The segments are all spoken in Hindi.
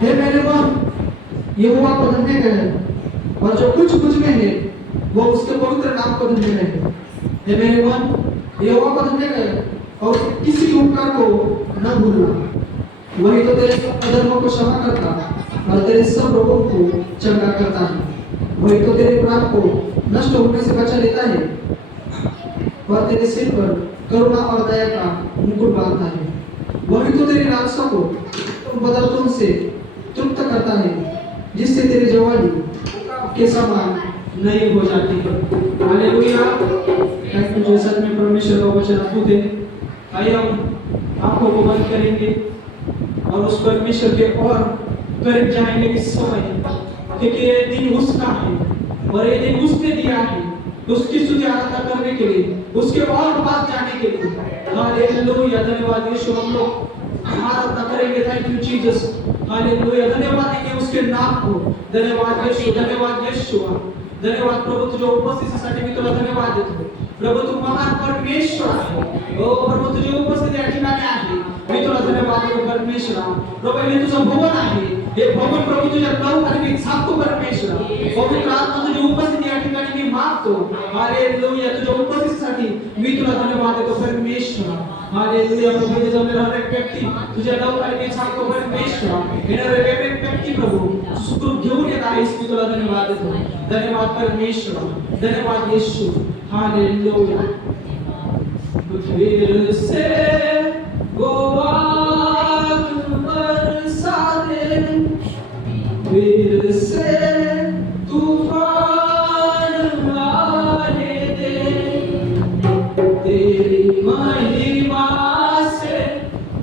हे मेरे मन, यहोवा को धन्य कह, और जो कुछ मुझ में है वो उसके पवित्र नाम को धन्य कहे। हे मेरे मन, यहोवा को धन्य कह, और उसके किसी उपकार को न भूलना। वही तो तेरे सब अधर्मों को क्षमा करता और तेरे सब रोगों को चंगा करता है। वही तो तेरे प्राण को नष्ट होने से बचा लेता है और तेरे सिर पर करुणा और दया का मुकुट बांधता है। वही तो तेरी लालसा को तुम पदार्थों से तृप्त करता है, जिससे तेरी जवानी के समान नई हो जाती है। हालेलुया। थैंक यू जैसा में परमेश्वर का वचन अद्भुत है। आइए हम आंखों को बंद करेंगे और उस परमेश्वर के और करीब जाएंगे इस समय, क्योंकि ये दिन उसका है और ये दिन उसने दिया है उसकी स्तुति आराधना करने के लिए, उसके और पास जाने के लिए। हालेलुया। धन्यवाद यीशु। हम लोग आराधना करेंगे। Thank you Jesus. हालेलुया। धन्यवाद देंगे उसके नाम को। धन्यवाद यीशु, धन्यवाद यीशु, धन्यवाद प्रभु तुझे उपस्थितीसाठी मी तुला धन्यवाद देतो। प्रभु तू महान परमेश्वर आहे। ओ प्रभु तुझी उपस्थिती या ठिकाणी आहे, मी तुला धन्यवाद देतो परमेश्वरा। प्रभु हे तुझं भवन आहे, हे भवन प्रभु तुझ्या नावाखाली मी झाकतो परमेश्वरा। पवित्र आत्मा तुझी उपस्थिती या ठिकाणी मी मागतो। हालेलुया। तुझ्या उपस्थितीसाठी मी तुला धन्यवाद देतो परमेश्वरा। हालेलुया। प्रभु हे जमलेला हर एक व्यक्ती तुझ्या नावाखाली मी झाकतो परमेश्वरा। येणारे एक व्यक्ती प्रभु सुखरूप घेऊन येत आहेस, मी तुला धन्यवाद देतो। धन्यवाद परमेश्वरा, धन्यवाद यीशु। हालेलुया। फिर से वो आग बरसा दे, फिर से तूफान आने दे, तेरी महिमा से,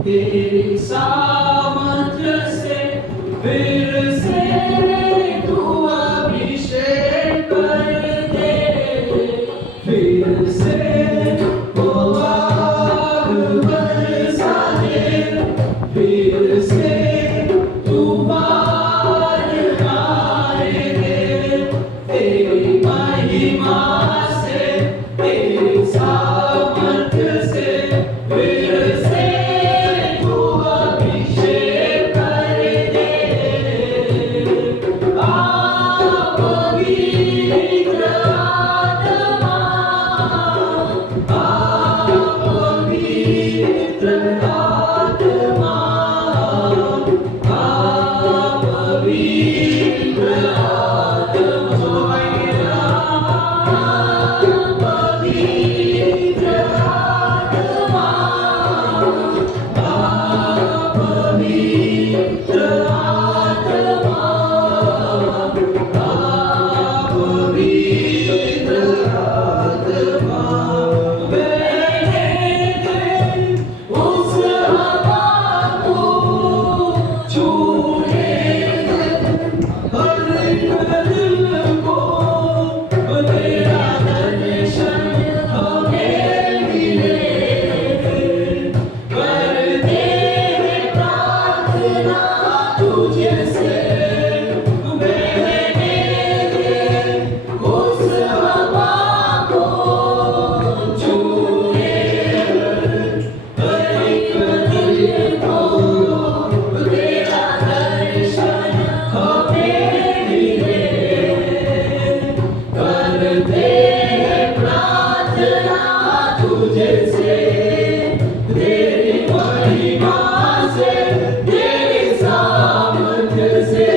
तेरी सामर्थ्य से, फिर से तू अभिषेक कर दे, फिर से वो आग बरसा दे, फिर से तूफान आने दे, तेरी महिमा से, तेरी सामर्थ्य से, फिर से तू अभिषेक कर दे। आप पवित्र आत्मा, आप पवित्र आत्मा, आप पवित्र आत्मा, आप पवित्र आत्मा, आप पवित्र आत्मा, आप पवित्र आत्मा। बहने दे उस हवा को, छूने दे हर एक दिल को, तेरा दर्शन हमें मिले, करते हैं प्रार्थना तुझे से। बहने दे उस हवा को, छूने हर एक दिल को, तेरा दर्शन हमें मिले, करते हैं प्रार्थना तुझे से, तेरी महिमा से, तेरी सामर्थ्य से,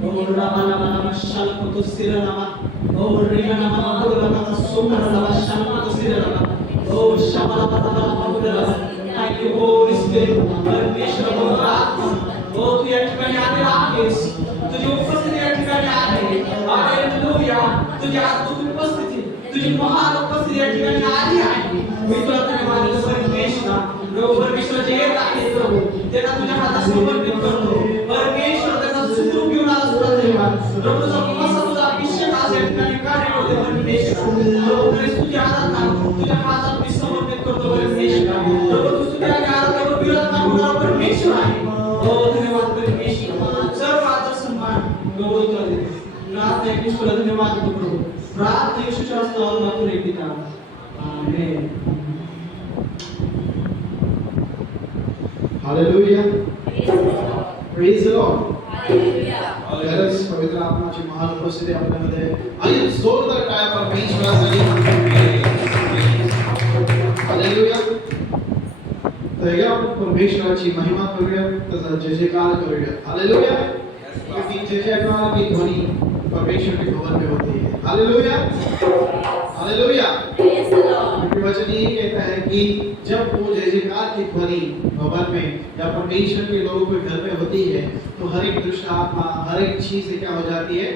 Oh Rama Rama Rama Shalputu Sira Rama. Oh Rina Rama Guru Rama Summa Rama Shalputu Sira Rama. Oh Shama Rama Rama Guru Rama. Thank you Holy Spirit. परमेश्वर पवित्र आत्मा. Oh तू या ठिकाणी आले आहेस. तुझी उपस्थिती या ठिकाणी आहे. हालेलुया. तुझी अद्भुत उपस्थिती, तुझी महान उपस्थिती या ठिकाणी आली आहे. मी तुला धन्यवाद देतो परमेश्वर. प्रभू परमेश्वर जे येत आहे प्रभू त्यांना तुझ्या हातात समर्पित करतो. परमेश्वर त्याचा सुख घेऊन आलास धन्यवाद. प्रभू तुझा मसा तुझा अभिषेक आज या ठिकाणी कार्य करतो परमेश्वर. प्रभू ख्रिस्त तुझ्या हातात तुझ्या हातात मी समर्पित करतो परमेश्वर. प्रभू तू तुझ्या आराधनेवर विराजमान होणारा परमेश्वर आहे. हो धन्यवाद परमेश्वर. सर्व आदर सन्मान गौरव तुला देतो. प्रार्थना ईश्वर धन्यवाद देतो प्रभू. प्रार्थना येशूच्या नावात मागतो पिता. आमेन. Hallelujah. Praise the Lord. Hallelujah. पवित्र आत्माची महान उपस्थिती आपल्यामध्ये. आइए जोरदार टाळ्या परमेश्वरासाठी. Hallelujah. तर या परमेश्वराची महिमा करूया, त्याचा जय जयकार करूया. Hallelujah. क्योंकि जय जयकार की ध्वनि परमेश्वर के भवन में होती है. Hallelujah. Hallelujah. Praise the Lord. वचन ये कहता है कि जब वो जय जयकार की ध्वनि भवन में या परमेश्वर के लोगों के घर में होती है तो हर एक दुष्ट आत्मा, हर एक चीज क्या हो जाती है,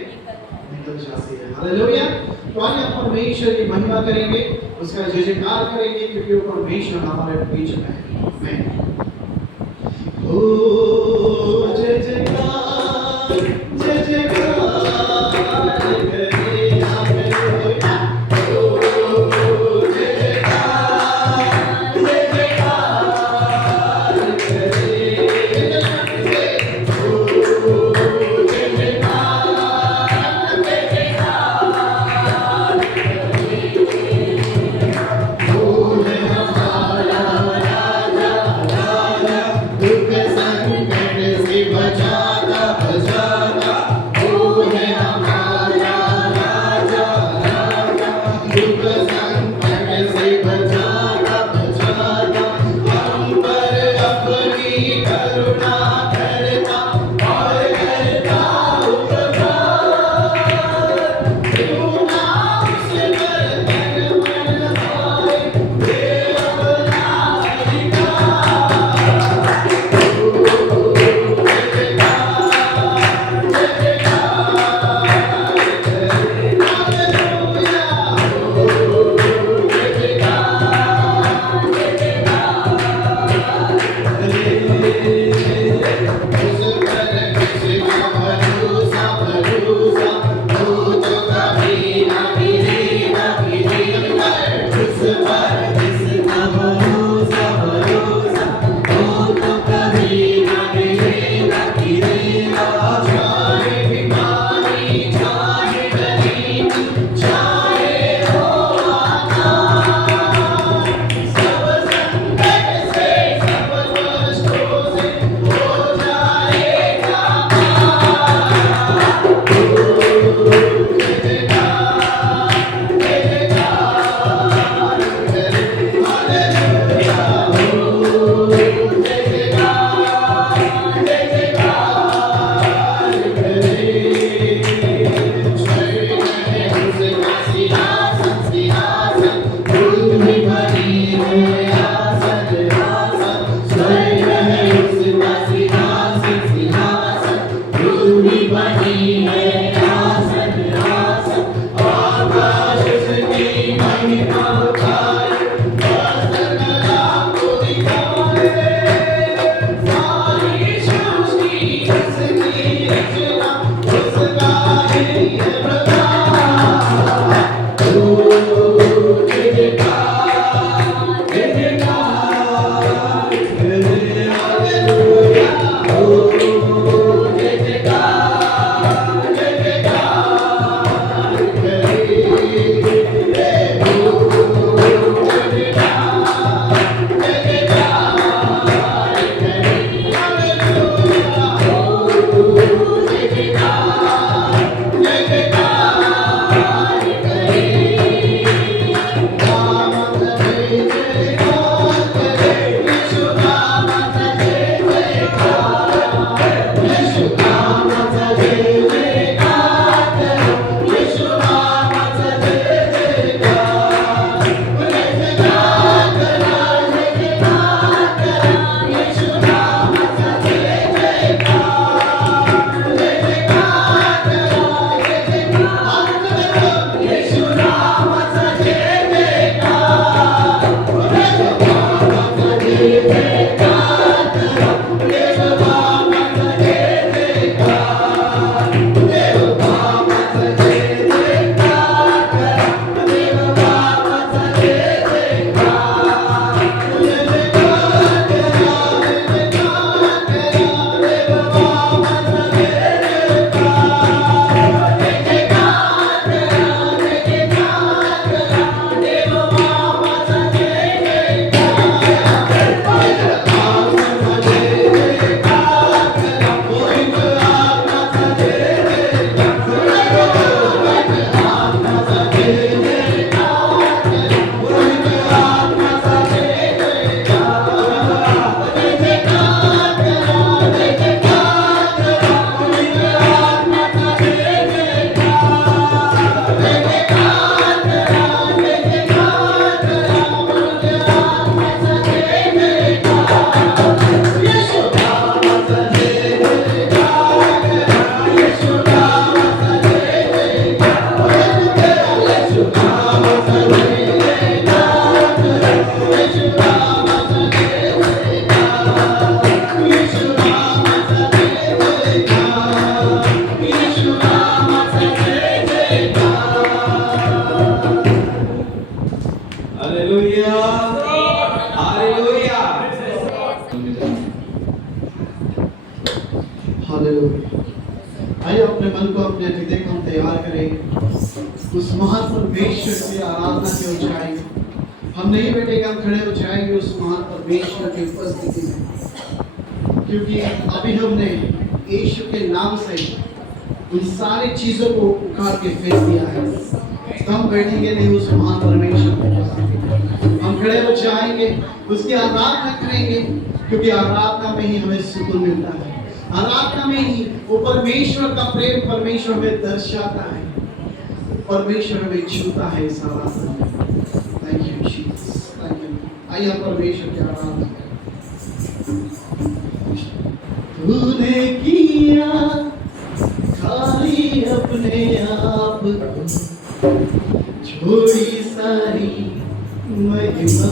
निकल जाती है. हालेलुया. तो आज हम परमेश्वर की महिमा करेंगे, उसका जय जयकार करेंगे क्योंकि वो परमेश्वर हमारे बीच में है. ओ जय जयकार, जय जयकार अपने मन को, अपने हृदय को हम तैयार करेंगे, उस महान परमेश्वर की आराधना की ओर जाएंगे। हम नहीं बैठेंगे, हम खड़े हो जाएंगे उस महान परमेश्वर की उपस्थिति में, क्योंकि अभी हमने यीशु के नाम से उन सारी चीजों को उखाड़ के फेंक दिया है। हम बैठेंगे नहीं उस महान परमेश्वर के पास, हम खड़े हो जाएंगे, उसकी आराधना करेंगे, क्योंकि आराधना में ही हमें सुकून मिलता है। आराधना में ही वो परमेश्वर का प्रेम परमेश्वर में दर्शाता है, परमेश्वर में छूता है इस आराधना में। Thank you Jesus, thank you. आइए हम परमेश्वर की आराधना करें। तूने किया खाली अपने आप को, छोड़ी सारी महिमा,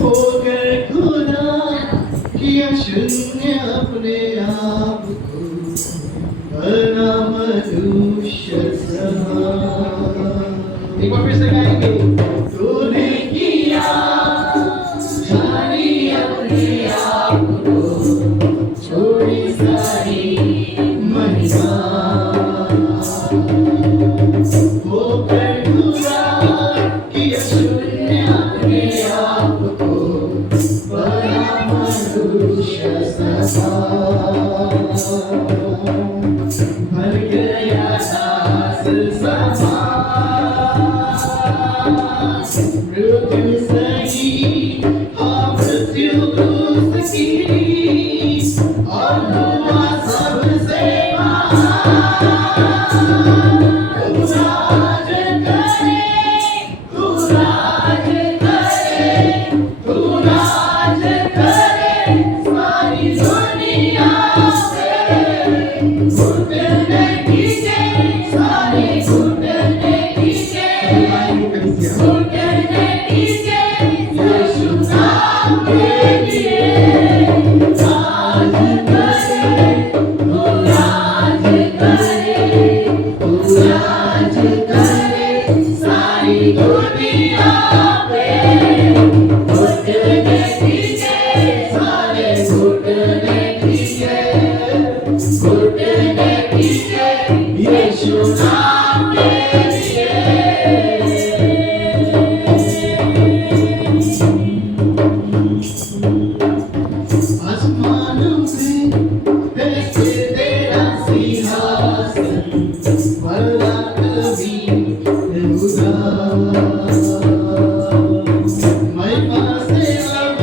होकर खुदा किया शून्य अपने आप को, बना मनुष्य समान। एक बार फिर से गाएंगे। तूने किया खाली अपने आप को, छोड़ी सारी महिमा, होकर खुदा किया शून्य अपने आप को, बना मनुष्य समान। भर गया दास समान, मृत्यु सही, हाँ मृत्यु क्रूस की, और हुआ सबसे महान। तू राज करे, तू राज करे, तू राज करे सारी दुनिया पे। घुटने नीचे सारे घुटने नीचे, घुटने नीचे यीशु नाम के लिए राज करे, तू राज करे, तू राज करे सारी दुनिया पे। घुटने नीचे सारे घुटने नीचे, घुटने नीचे यीशु नाम के लिए। आसमानों में देखते तेरा सिंहासन, वरना कभी रहूँगा। महिमा से अब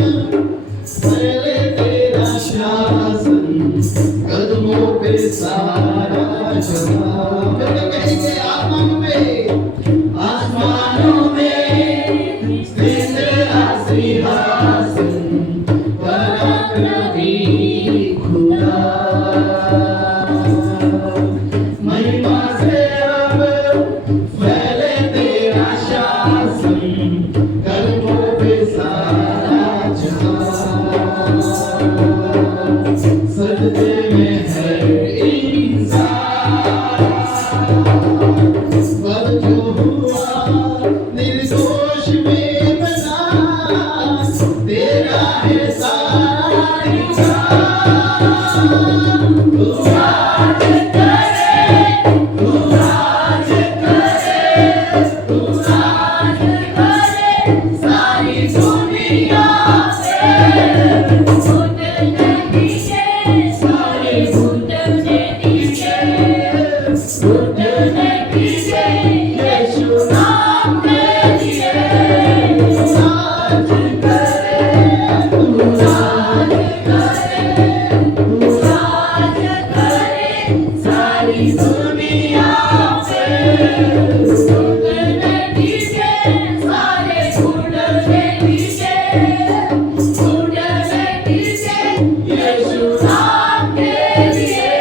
फैले तेरा शासन, कदमों पे सारा जहां। फिर कहेंगे आसमानों में स्थित तेरा सिंहासन, बड़ा कभी खुदा। महिमा से अब फैले तेरा शासन, कदमों पे सारा जहां। सजदे में है इंसान, पर जो हुआ निर्दोष में बना, तेरा है सारा निशान। तू राज करे, तू राज करे, तू राज करे सारी दुनिया पे। घुटने नीचे सारे घुटने नीचे, घुटने नीचे यीशु नाम के लिए राज करे, तू राज करे, तू राज करे सारी दुनिया पे। घुटने नीचे सारे घुटने नीचे, घुटने नीचे यीशु नाम के लिए।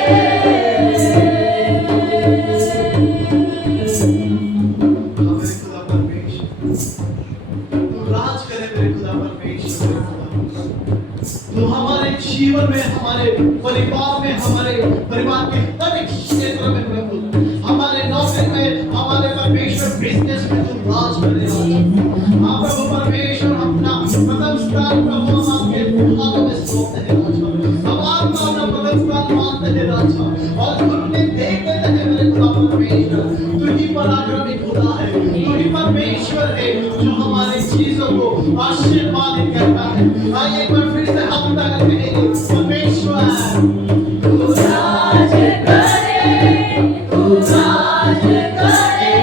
मेरे खुदा परमेश्वर, तू राज करे मेरे खुदा परमेश्वर। तू हमारे जीवन में, हमारे परिवार में, हमारे परिवार के हर एक क्षेत्र में प्रभु, हमारे नौकरी में, हमारे परमेश्वर बिजनेस में तू राज करे। हाँ प्रभु परमेश्वर, अपना प्रथम स्थान प्रभु हम आपके हाथों में सौंपते हैं। हम आपका अपना प्रथम स्थान मानते हैं मेरे राजा, और घुटने देखते रहे मेरे खुदा परमेश्वर। तू ही पराक्रमी खुदा है, तू ही परमेश्वर है जो हमारी चीजों को आशीर्वादित करता है। आइए एक बार फिर से हाथ उठाकर कहेंगे, परमेश्वर तू राज करे, तू राज करे,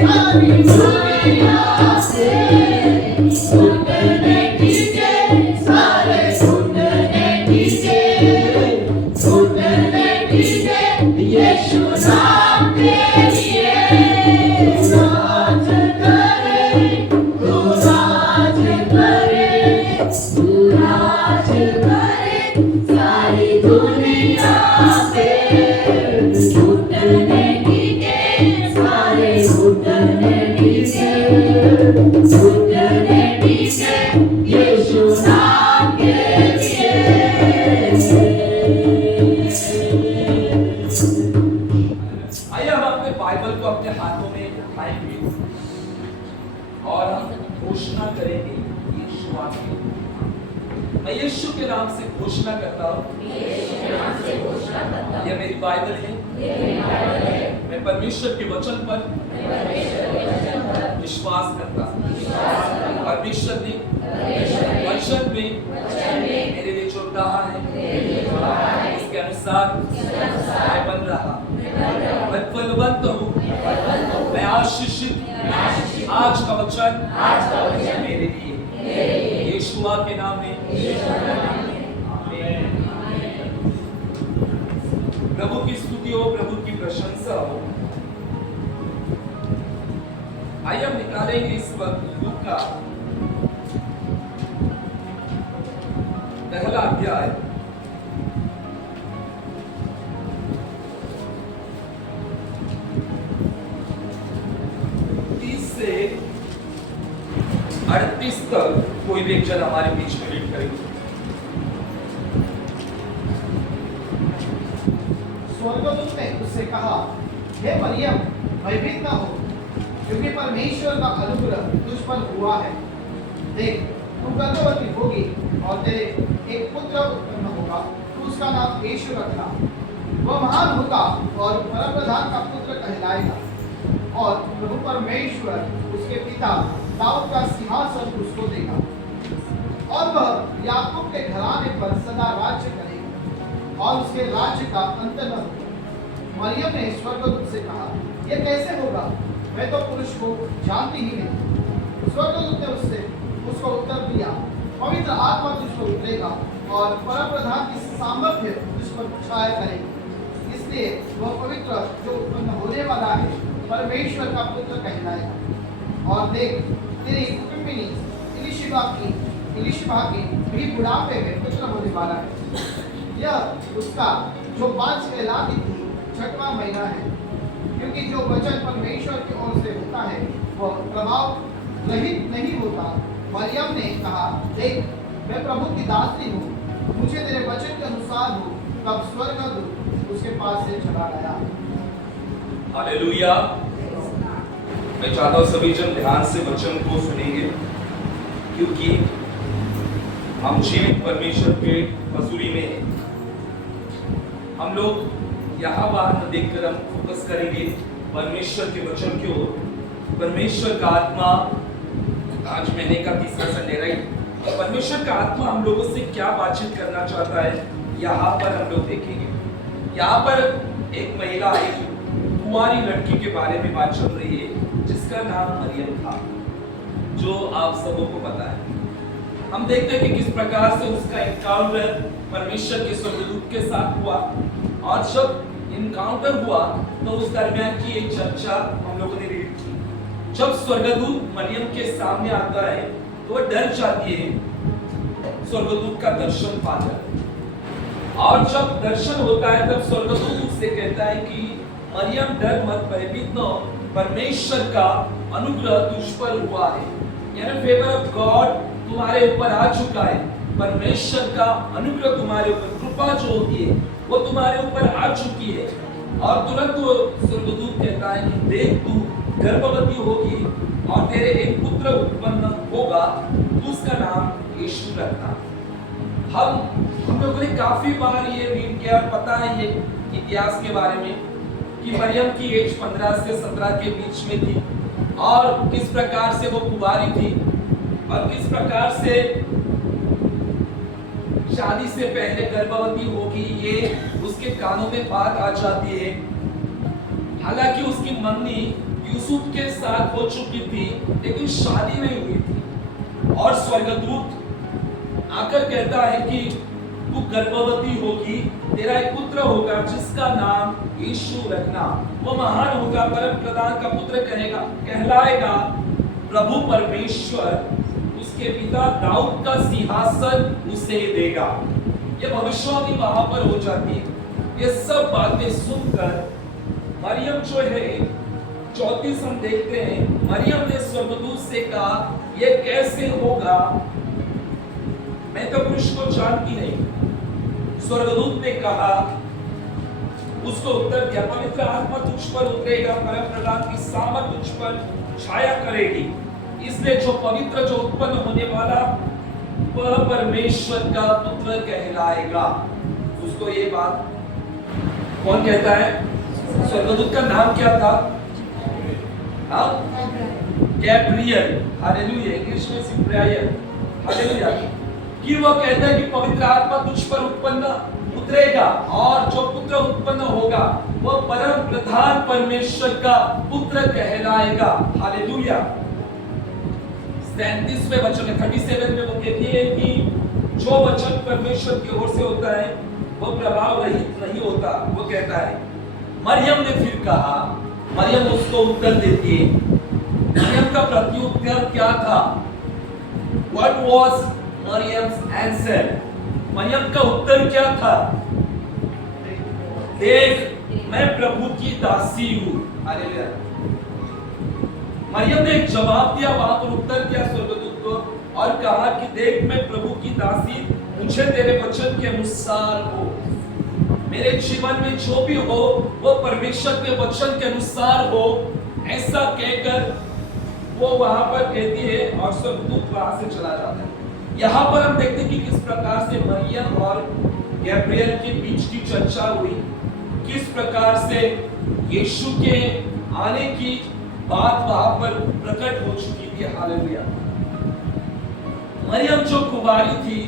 सारी दुनिया से घुटने टिके, सारे घुटने टिके, घुटने टिके यीशु नाम के लिए। तू राज करे, तू राज करे, तू राज करे, सारी दुनिया पे घुटने टिके, सारे घुटने टिके, घुटने टिके यीशु नाम के लिए। आइए हम अपने बाइबल को अपने हाथों में उठाएंगे और हम घोषणा करेंगे यीशु आके। मैं यीशु के नाम से घोषणा करता हूँ, यह मेरी बाइबल है, मैं परमेश्वर के वचन पर विश्वास करता हूँ। परमेश्वर ने वचन में मेरे लिए जो कहा है इसके अनुसार मैं बन रहा, मैं फलवंत हूँ, मैं आशीषित। आज का वचन मेरे लिए यीशु के नाम में। आमीन। प्रभु की स्तुति हो, प्रभु की प्रशंसा हो। आइए हम निकालेंगे इस वक्त लूका का पहला अध्याय से 38 तक कोई भी एक जन हमारे बीच में रीड करेंगे। स्वर्गदूत ने उससे कहा, हे मरियम, भयभीत न हो, क्योंकि परमेश्वर का अनुग्रह तुझ पर हुआ है। देख, तू गर्भवती होगी और तेरे एक पुत्र उत्पन्न होगा, तू उसका नाम यीशु रखना। वह महान होगा और परमप्रधान का पुत्र कहलाएगा, और प्रभु परमेश्वर उसके पिता दाऊद का सिंहासन उसको देगा, और वह याकूब के घराने पर सदा राज्य करेगा, और उसके राज्य का अंत न होगा। मरियम ने स्वर्गदूत से कहा, यह कैसे होगा? मैं तो पुरुष को जानती ही नहीं। स्वर्गदूत ने उसको उत्तर दिया, पवित्र आत्मा तुझ पर उतरेगा और परमप्रधान की सामर्थ्य तुझ पर छाया करेगी, इसलिए वह पवित्र जो उत्पन्न होने वाला है परमेश्वर का पुत्र कहलाएगा। और देख, तेरी कुटुंबिनी इलिशिबा की भी बुढ़ापे में पुत्र होने वाला है। यह उसका जो 5 कहलाती थी 6वां महीना है, क्योंकि जो वचन परमेश्वर की ओर से होता है वह प्रभाव रहित नहीं होता। मरियम ने कहा, देख, मैं प्रभु की दासी हूँ, मुझे तेरे वचन के अनुसार हो। तब स्वर्गदूत उसके पास से चला गया। हालेलुया। मैं चाहता हूँ सभी जन ध्यान से वचन को सुनेंगे, क्योंकि हम जीवित परमेश्वर के हजूरी में हैं। हम लोग यहाँ वहाँ न देखकर हम फोकस करेंगे परमेश्वर के वचन की ओर। परमेश्वर का आत्मा, आज महीने का 3रा संडे, राइट? परमेश्वर का आत्मा हम लोगों से क्या बातचीत करना चाहता है, यहाँ पर हम लोग देखेंगे। यहाँ पर एक महिला, एक कुंवारी लड़की के बारे में बात चल रही है जिसका नाम मरियम था, जो आप सबों को पता है। हम देखते हैं कि किस प्रकार से उसका एनकाउंटर परमेश्वर के स्वर्गदूत के साथ हुआ, और जब इनकाउंटर हुआ तो उस दरमियान की एक चर्चा हम लोगों ने रीड की। जब स्वर्गदूत मरियम के सामने आता है तो वह डर जाती है स्वर्गदूत का दर्शन पाकर, और जब दर्शन होता है तब स्वर्गदूत उससे कहता है कि मरियम, डर मत, भयभीत न हो, परमेश्वर का अनुग्रह तुझ पर हुआ है, यानी फेवर ऑफ गॉड तुम्हारे ऊपर आ चुका है। परमेश्वर का अनुग्रह तुम्हारे ऊपर, कृपा जो होती है वो तुम्हारे ऊपर आ चुकी है। और तुरंत वो स्वर्गदूत कहता है कि देख, तू गर्भवती होगी और तेरे एक पुत्र उत्पन्न होगा, तू उसका नाम यीशु रखना। हम लोगों ने काफी बार ये रीड किया, पता है ये इतिहास के बारे में कि मरियम की एज 15 से 17 के बीच में थी और किस प्रकार से वो कुंवारी थी और किस प्रकार से शादी से पहले गर्भवती होगी, ये उसके कानों में बात आ जाती है। हालांकि उसकी मंगनी यूसुफ के साथ हो चुकी थी लेकिन शादी नहीं हुई थी और स्वर्गदूत आकर कहता है कि तू गर्भवती होगी, तेरा एक पुत्र होगा जिसका नाम यीशु रखना, वो महान होगा, परम प्रधान का पुत्र कहलाएगा। प्रभु परमेश्वर उसके पिता दाऊद का सिंहासन उसे देगा। ये भविष्यवाणी वहां पर हो जाती है। ये सब बातें सुनकर मरियम जो है 34 हम देखते हैं, मरियम ने स्वर्गदूत से कहा ये कैसे होगा, मैं तो पुरुष को जानती नहीं। स्वर्गदूत ने कहा, उसको उत्तर दिया, पवित्र आत्मा तुझ पर उतरेगा, परम प्रधान की सामर्थ तुझ पर छाया करेगी, इसलिए जो पवित्र जो उत्पन्न होने वाला वह परमेश्वर का पुत्र कहलाएगा। उसको ये बात कौन कहता है? स्वर्गदूत का नाम क्या था? गैब्रियल। हालेलुया। इंग्लिश में सिब्राइल। हालेलुया। कि वो कहता है कि पवित्र आत्मा तुझ पर उतरेगा और जो पुत्र उत्पन्न होगा वह परम प्रधान परमेश्वर का पुत्र कहलाएगा। हालेलुया। 37वें वचन में 37 में वो कहती है कि जो वचन परमेश्वर की ओर से होता है वो प्रभाव रहित नहीं होता। वो कहता है, मरियम ने फिर कहा, मरियम उसको उत्तर देती है। मरियम का प्रत्युत्तर क्या था? What was Maryam's answer? Maryam का उत्तर क्या था? देख, मैं प्रभु की दासी हूँ। हालेलुया। मरियम ने एक जवाब दिया, वहां पर उत्तर दिया स्वर्गदूत को और कहा कि देख, मैं प्रभु की दासी, मुझे तेरे वचन के अनुसार हो। मेरे जीवन में जो भी हो वो परमेश्वर के वचन के अनुसार हो, ऐसा कहकर वो वहां पर कहती है और स्वर्गदूत वहां से चला जाता है। यहाँ पर हम देखते हैं कि किस प्रकार से मरियम और गैब्रियल के बीच की चर्चा हुई, किस प्रकार से यीशु के आने की बात वहां पर प्रकट हो चुकी थी। हालेलुया। मरियम जो कुंवारी थी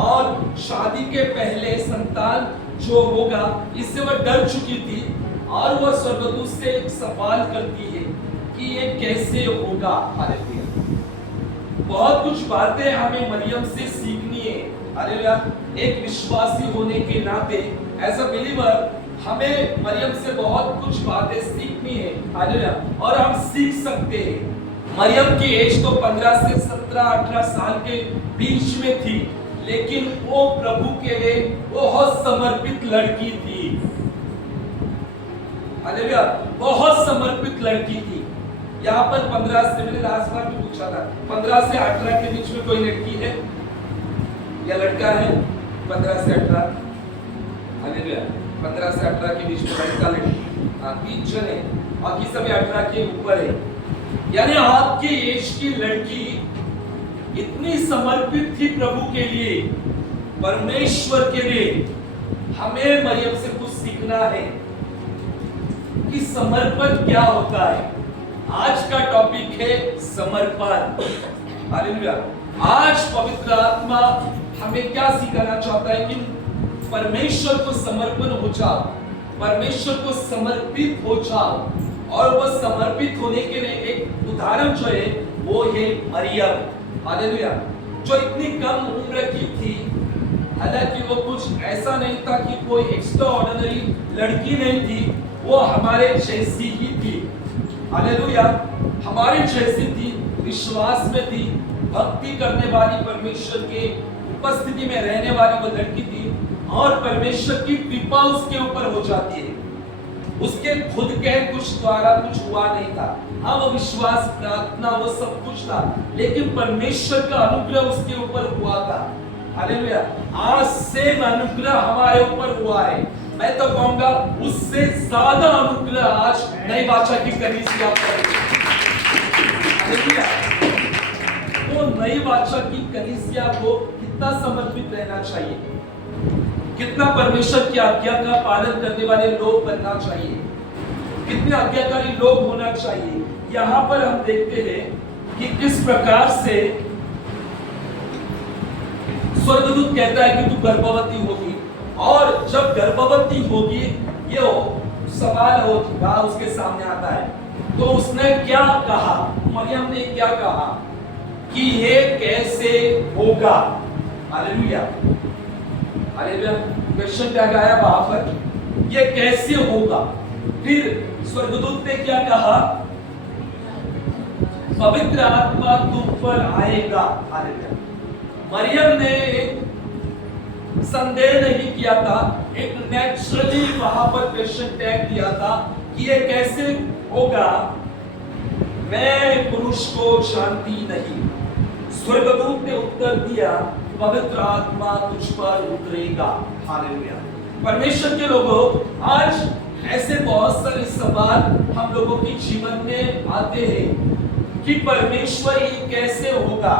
और शादी के पहले संतान जो होगा इससे वह डर चुकी थी और वह स्वर्गदूत से एक सवाल करती है कि ये कैसे होगा। हालेलुया। बहुत कुछ बातें हमें मरियम से सीखनी है। हालेलुया। एक विश्वासी होने के नाते एज अ बिलीवर हमें मरियम से बहुत कुछ बातें सीखनी है। हालेलुया। और हम सीख सकते हैं। मरियम की एज तो 15 से 17-18 साल के बीच में थी, लेकिन वो प्रभु के लिए बहुत समर्पित लड़की थी। हालेलुया। बहुत समर्पित लड़की थी। यहाँ पर 15 से, मैंने लास्ट बार भी पूछा था, 15 से 18 के बीच में कोई लड़की है या लड़का है? 15 से 18। हालेलुया। 15 से 18 के बीच में लड़का लड़की, हाँ 3 जन है, बाकी सभी 18 के ऊपर है। यानी आपके एज की लड़की इतनी समर्पित थी प्रभु के लिए, परमेश्वर के लिए। हमें मरियम से कुछ सीखना है कि समर्पण क्या होता है। आज का टॉपिक है समर्पण। हालेलुया। आज पवित्र आत्मा हमें क्या सिखाना चाहता है कि परमेश्वर को समर्पण हो जाओ, परमेश्वर को समर्पित हो जाओ। और वह समर्पित होने के लिए एक उदाहरण जो है वो है मरियम। हालेलुया। जो इतनी कम उम्र की थी, हालांकि वो कुछ ऐसा नहीं था कि कोई एक्स्ट्रा ऑर्डिनरी लड़की नहीं थी, वो हमारे जैसी ही थी। हालेलुया। हमारे जैसी थी, विश्वास में थी, भक्ति करने वाली, परमेश्वर के उपस्थिति में रहने वाली वो लड़की थी और परमेश्वर की कृपा उसके ऊपर हो जाती है। उसके खुद के कुछ द्वारा कुछ हुआ नहीं था। हाँ, वो विश्वास, प्रार्थना, वो सब कुछ था, लेकिन परमेश्वर का अनुग्रह उसके ऊपर हुआ था। हालेलुया। आज से अनुग्रह हमारे ऊपर हुआ है। मैं तो कहूंगा उससे ज्यादा अनुग्रह आज नई बाचा की कलीसिया पर है। हालेलुया। तो नई बाचा की कलीसिया को कितना समर्पित रहना चाहिए, कितना परमेश्वर की आज्ञा का पालन करने वाले लोग बनना चाहिए, कितने आज्ञाकारी लोग होना चाहिए। यहाँ पर हम देखते हैं कि किस प्रकार से स्वर्गदूत कहता है कि तू गर्भवती होगी, और जब गर्भवती होगी ये सवाल होगा उसके सामने आता है, तो उसने क्या कहा, मरियम ने क्या कहा कि ये कैसे होगा। Hallelujah, hallelujah. क्वेश्चन टैग आया वहां पर, ये कैसे होगा। फिर स्वर्गदूत ने क्या कहा, पवित्र आत्मा तुम पर आएगा। हालेलुया। मरियम ने एक संदेह नहीं किया था, एक नेचुरली वहां पर क्वेश्चन टैग दिया था कि ये कैसे होगा, मैं पुरुष को जानती नहीं। स्वर्गदूत ने उत्तर दिया, पवित्र आत्मा तुझ पर उतरेगा। हालेलुया। परमेश्वर के लोगों, आज ऐसे बहुत सारे सवाल हम लोगों के जीवन में आते हैं कि परमेश्वर ये कैसे होगा,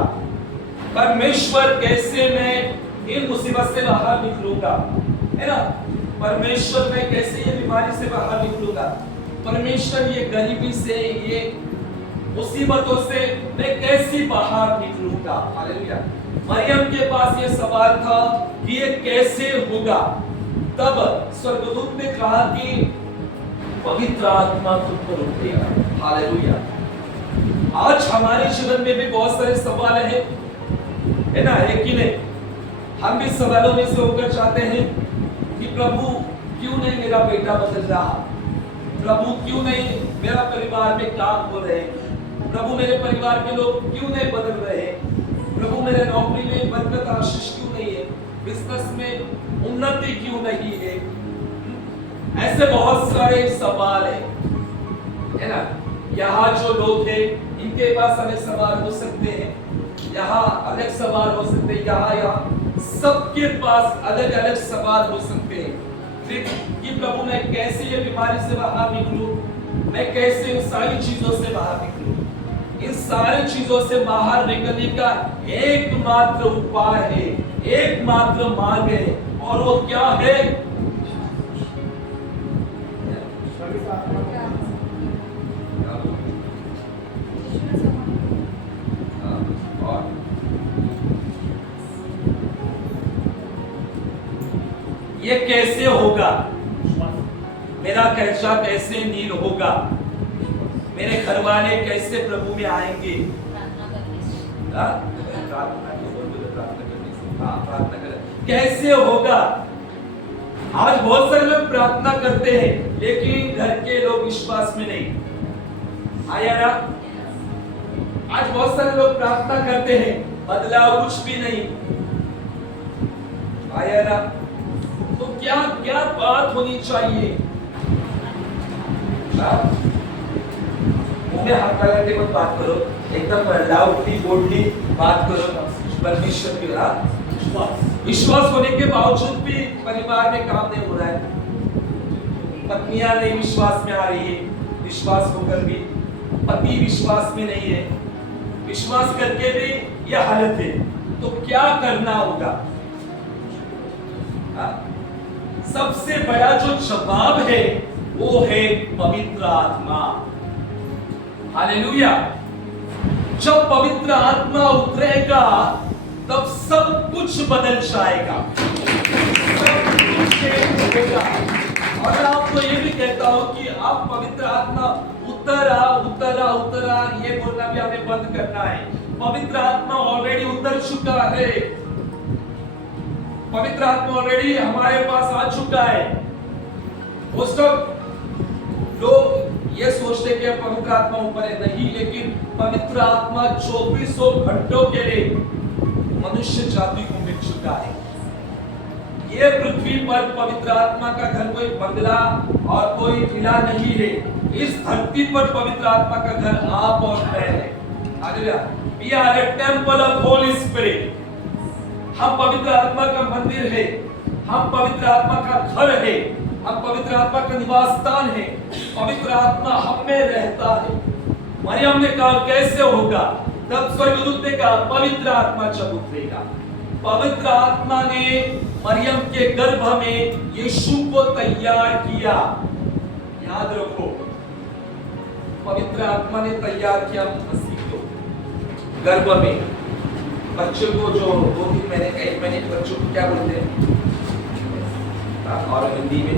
परमेश्वर कैसे मैं इन मुसीबत से बाहर निकलूंगा, है ना। परमेश्वर मैं कैसे ये बीमारी से बाहर निकलूंगा, परमेश्वर ये गरीबी से, ये मुसीबतों से मैं कैसे बाहर निकलूंगा। हालेलुया। मरियम के पास ये सवाल था कि ये कैसे होगा। तब स्वर्गदूत ने कहा कि पवित्र आत्मा तुम पर उतरेगा। हालेलुया। आज हमारे जीवन में भी बहुत सारे सवाल हैं, है ना, है कि नहीं। हम भी सवालों में से होकर जाते हैं कि प्रभु क्यों नहीं मेरा बेटा बदल रहा, प्रभु क्यों नहीं मेरा परिवार में काम हो रहे, प्रभु मेरे परिवार के लोग क्यों नहीं बदल रहे, प्रभु मेरे नौकरी में बरकत आशीष क्यों नहीं है, बिजनेस में उन्नति क्यों नहीं है। ऐसे बहुत सारे सवाल है ना। यहाँ जो लोग हैं इनके पास हमें सवाल हो सकते हैं, यहाँ अलग सवाल हो सकते हैं, यहाँ सबके पास अलग अलग सवाल हो सकते हैं। फिर कि प्रभु मैं कैसे ये बीमारी से बाहर निकलूं, मैं कैसे इन सारी चीजों से बाहर निकलूं। इन सारी चीजों से बाहर निकलने का एकमात्र उपाय है, एकमात्र मार्ग है, और वो क्या है, ये कैसे होगा, मेरा खर्चा कैसे नील होगा, मेरे घर वाले कैसे प्रभु में आएंगे। कैसे होगा। आज बहुत सारे लोग प्रार्थना करते हैं लेकिन घर के लोग विश्वास में नहीं आया ना। आज बहुत सारे लोग प्रार्थना करते हैं, बदलाव कुछ भी नहीं आया ना। तो क्या क्या बात होनी चाहिए। मुंह में हाथ लगा के मत बात करो, एकदम लाउडली बोल्डली बात करो। परमेश्वर की विश्वास होने के बावजूद भी परिवार में काम नहीं हो रहा है, पत्नियां नहीं विश्वास में आ रही है, विश्वास होकर भी पति विश्वास में नहीं है, विश्वास करके भी यह हालत है। तो क्या करना होगा। सबसे बड़ा जो जवाब है वो है पवित्र आत्मा। हालेलुया। जब पवित्र आत्मा उतरेगा तब सब कुछ बदल जाएगा, सब कुछ चेंज होगा। और आपको ये भी कहता हूं कि आप पवित्र आत्मा उतरा उतरा उतरा ये बोलना भी हमें बंद करना है। पवित्र आत्मा ऑलरेडी उतर चुका है, पवित्र आत्मा ऑलरेडी हमारे पास आ चुका है। वो सब लोग ये सोचते कि पवित्र आत्मा ऊपर है, नहीं, लेकिन पवित्र आत्मा 2400 घंटों के लिए मनुष्य जाति को मिल चुका है। ये पृथ्वी पर पवित्र आत्मा का घर कोई बंगला और कोई विला नहीं है। इस धरती पर पवित्र आत्मा का घर आप और मैं है। Hallelujah. We are a temple of Holy Spirit। हम पवित्र आत्मा का मंदिर है, हम पवित्र आत्मा का घर है, हम पवित्र आत्मा का निवास स्थान है। पवित्र आत्मा हम में रहता है। मरियम ने कहा कैसे होगा, तब स्वर्गदूत ने कहा पवित्र आत्मा जब उतरेगा। पवित्र आत्मा ने मरियम के गर्भ में यीशु को तैयार किया। याद रखो, पवित्र आत्मा ने तैयार किया मसीह को गर्भ में। बच्चे को जो 2-3 महीने 1 महीने के बच्चों को क्या बोलते हैं? और हिंदी में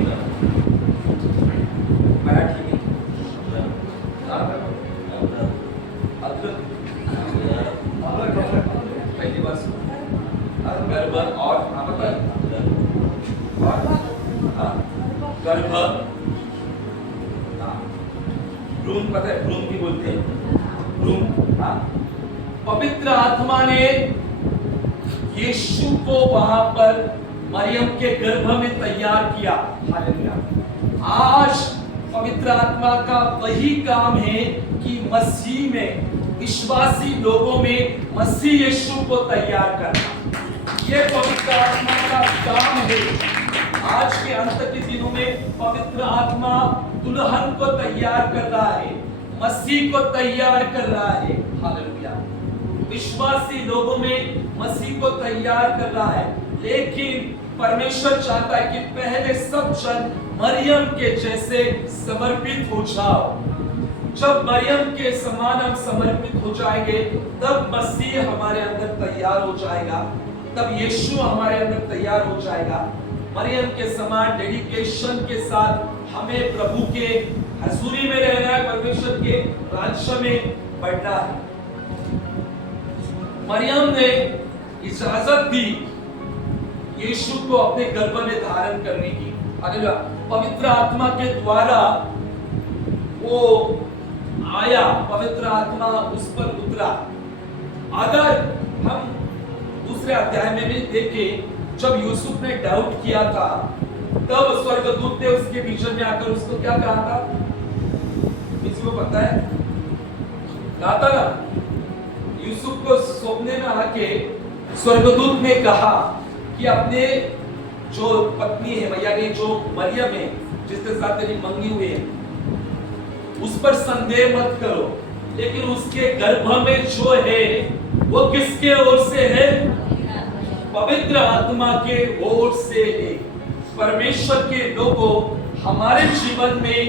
मराठी में पहली बार गर्भ और गर्भ भ्रूण, पता है भ्रूण भी बोलते हैं, भ्रूण। पवित्र आत्मा ने यीशु को वहां पर मरियम के गर्भ में तैयार किया। हालेलुया। आज पवित्र आत्मा का वही काम है कि मसीह में, विश्वासी लोगों में मसीह यीशु को तैयार करना। ये पवित्र आत्मा का काम है। आज के अंत के दिनों में पवित्र आत्मा दुल्हन को तैयार कर रहा है, मसीह को तैयार कर रहा है। हालेलुया। विश्वासी लोगों में मसीह को तैयार कर रहा है, लेकिन परमेश्वर चाहता है कि पहले सब जन मरियम के जैसे समर्पित हो जाओ। जब मरियम के समान हम समर्पित हो जाएंगे, तब मसीह हमारे अंदर तैयार हो जाएगा, तब यीशु हमारे अंदर तैयार हो जाएगा। मरियम के समान डेडिकेशन के साथ हमें प्रभु के हजूरी में रहना है, परमेश्वर के राज्य में बढ़ना है। मरियम ने इजाजत दी यीशु को अपने गर्भ में धारण करने की। हालेलुया। पवित्र आत्मा के द्वारा वो आया, पवित्र आत्मा उस पर उतरा। अगर हम दूसरे अध्याय में भी देखें, जब यूसुफ ने डाउट किया था, तब स्वर्गदूत ने उसके विजन में आकर उसको क्या कहा था? किसी को पता है? कहा था ना, यूसुफ को सपने में आके स्वर्गदूत ने कहा कि अपने जो पत्नी है, यानी जो मरियम है, जिसके साथ तेरी मंगी हुई है, उस पर संदेह मत करो, लेकिन उसके गर्भ में जो है वो किसके ओर से है? पवित्र आत्मा के ओर से है। परमेश्वर के लोगों, हमारे जीवन में,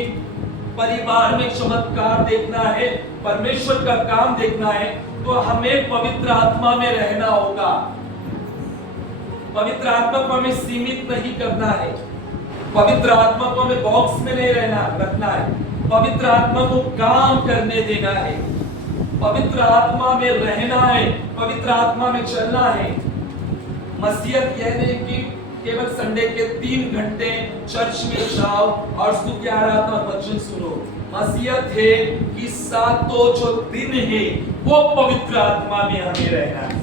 परिवार में चमत्कार देखना है, परमेश्वर का काम देखना है, तो हमें पवित्र आत्मा में रहना होगा। पवित्र आत्मा को हमें सीमित नहीं करना है, पवित्र आत्मा को हमें बॉक्स में नहीं रखना है, पवित्र आत्मा को काम करने देना है, पवित्र आत्मा में रहना है, पवित्र आत्मा में चलना है। मसीहत यह नहीं कि केवल संडे के 3 घंटे चर्च में जाओ और स्तुति आराधना और वचन सुनो। मसीहत है कि 7 जो दिन है वो पवित्र आत्मा में हमें रहना है,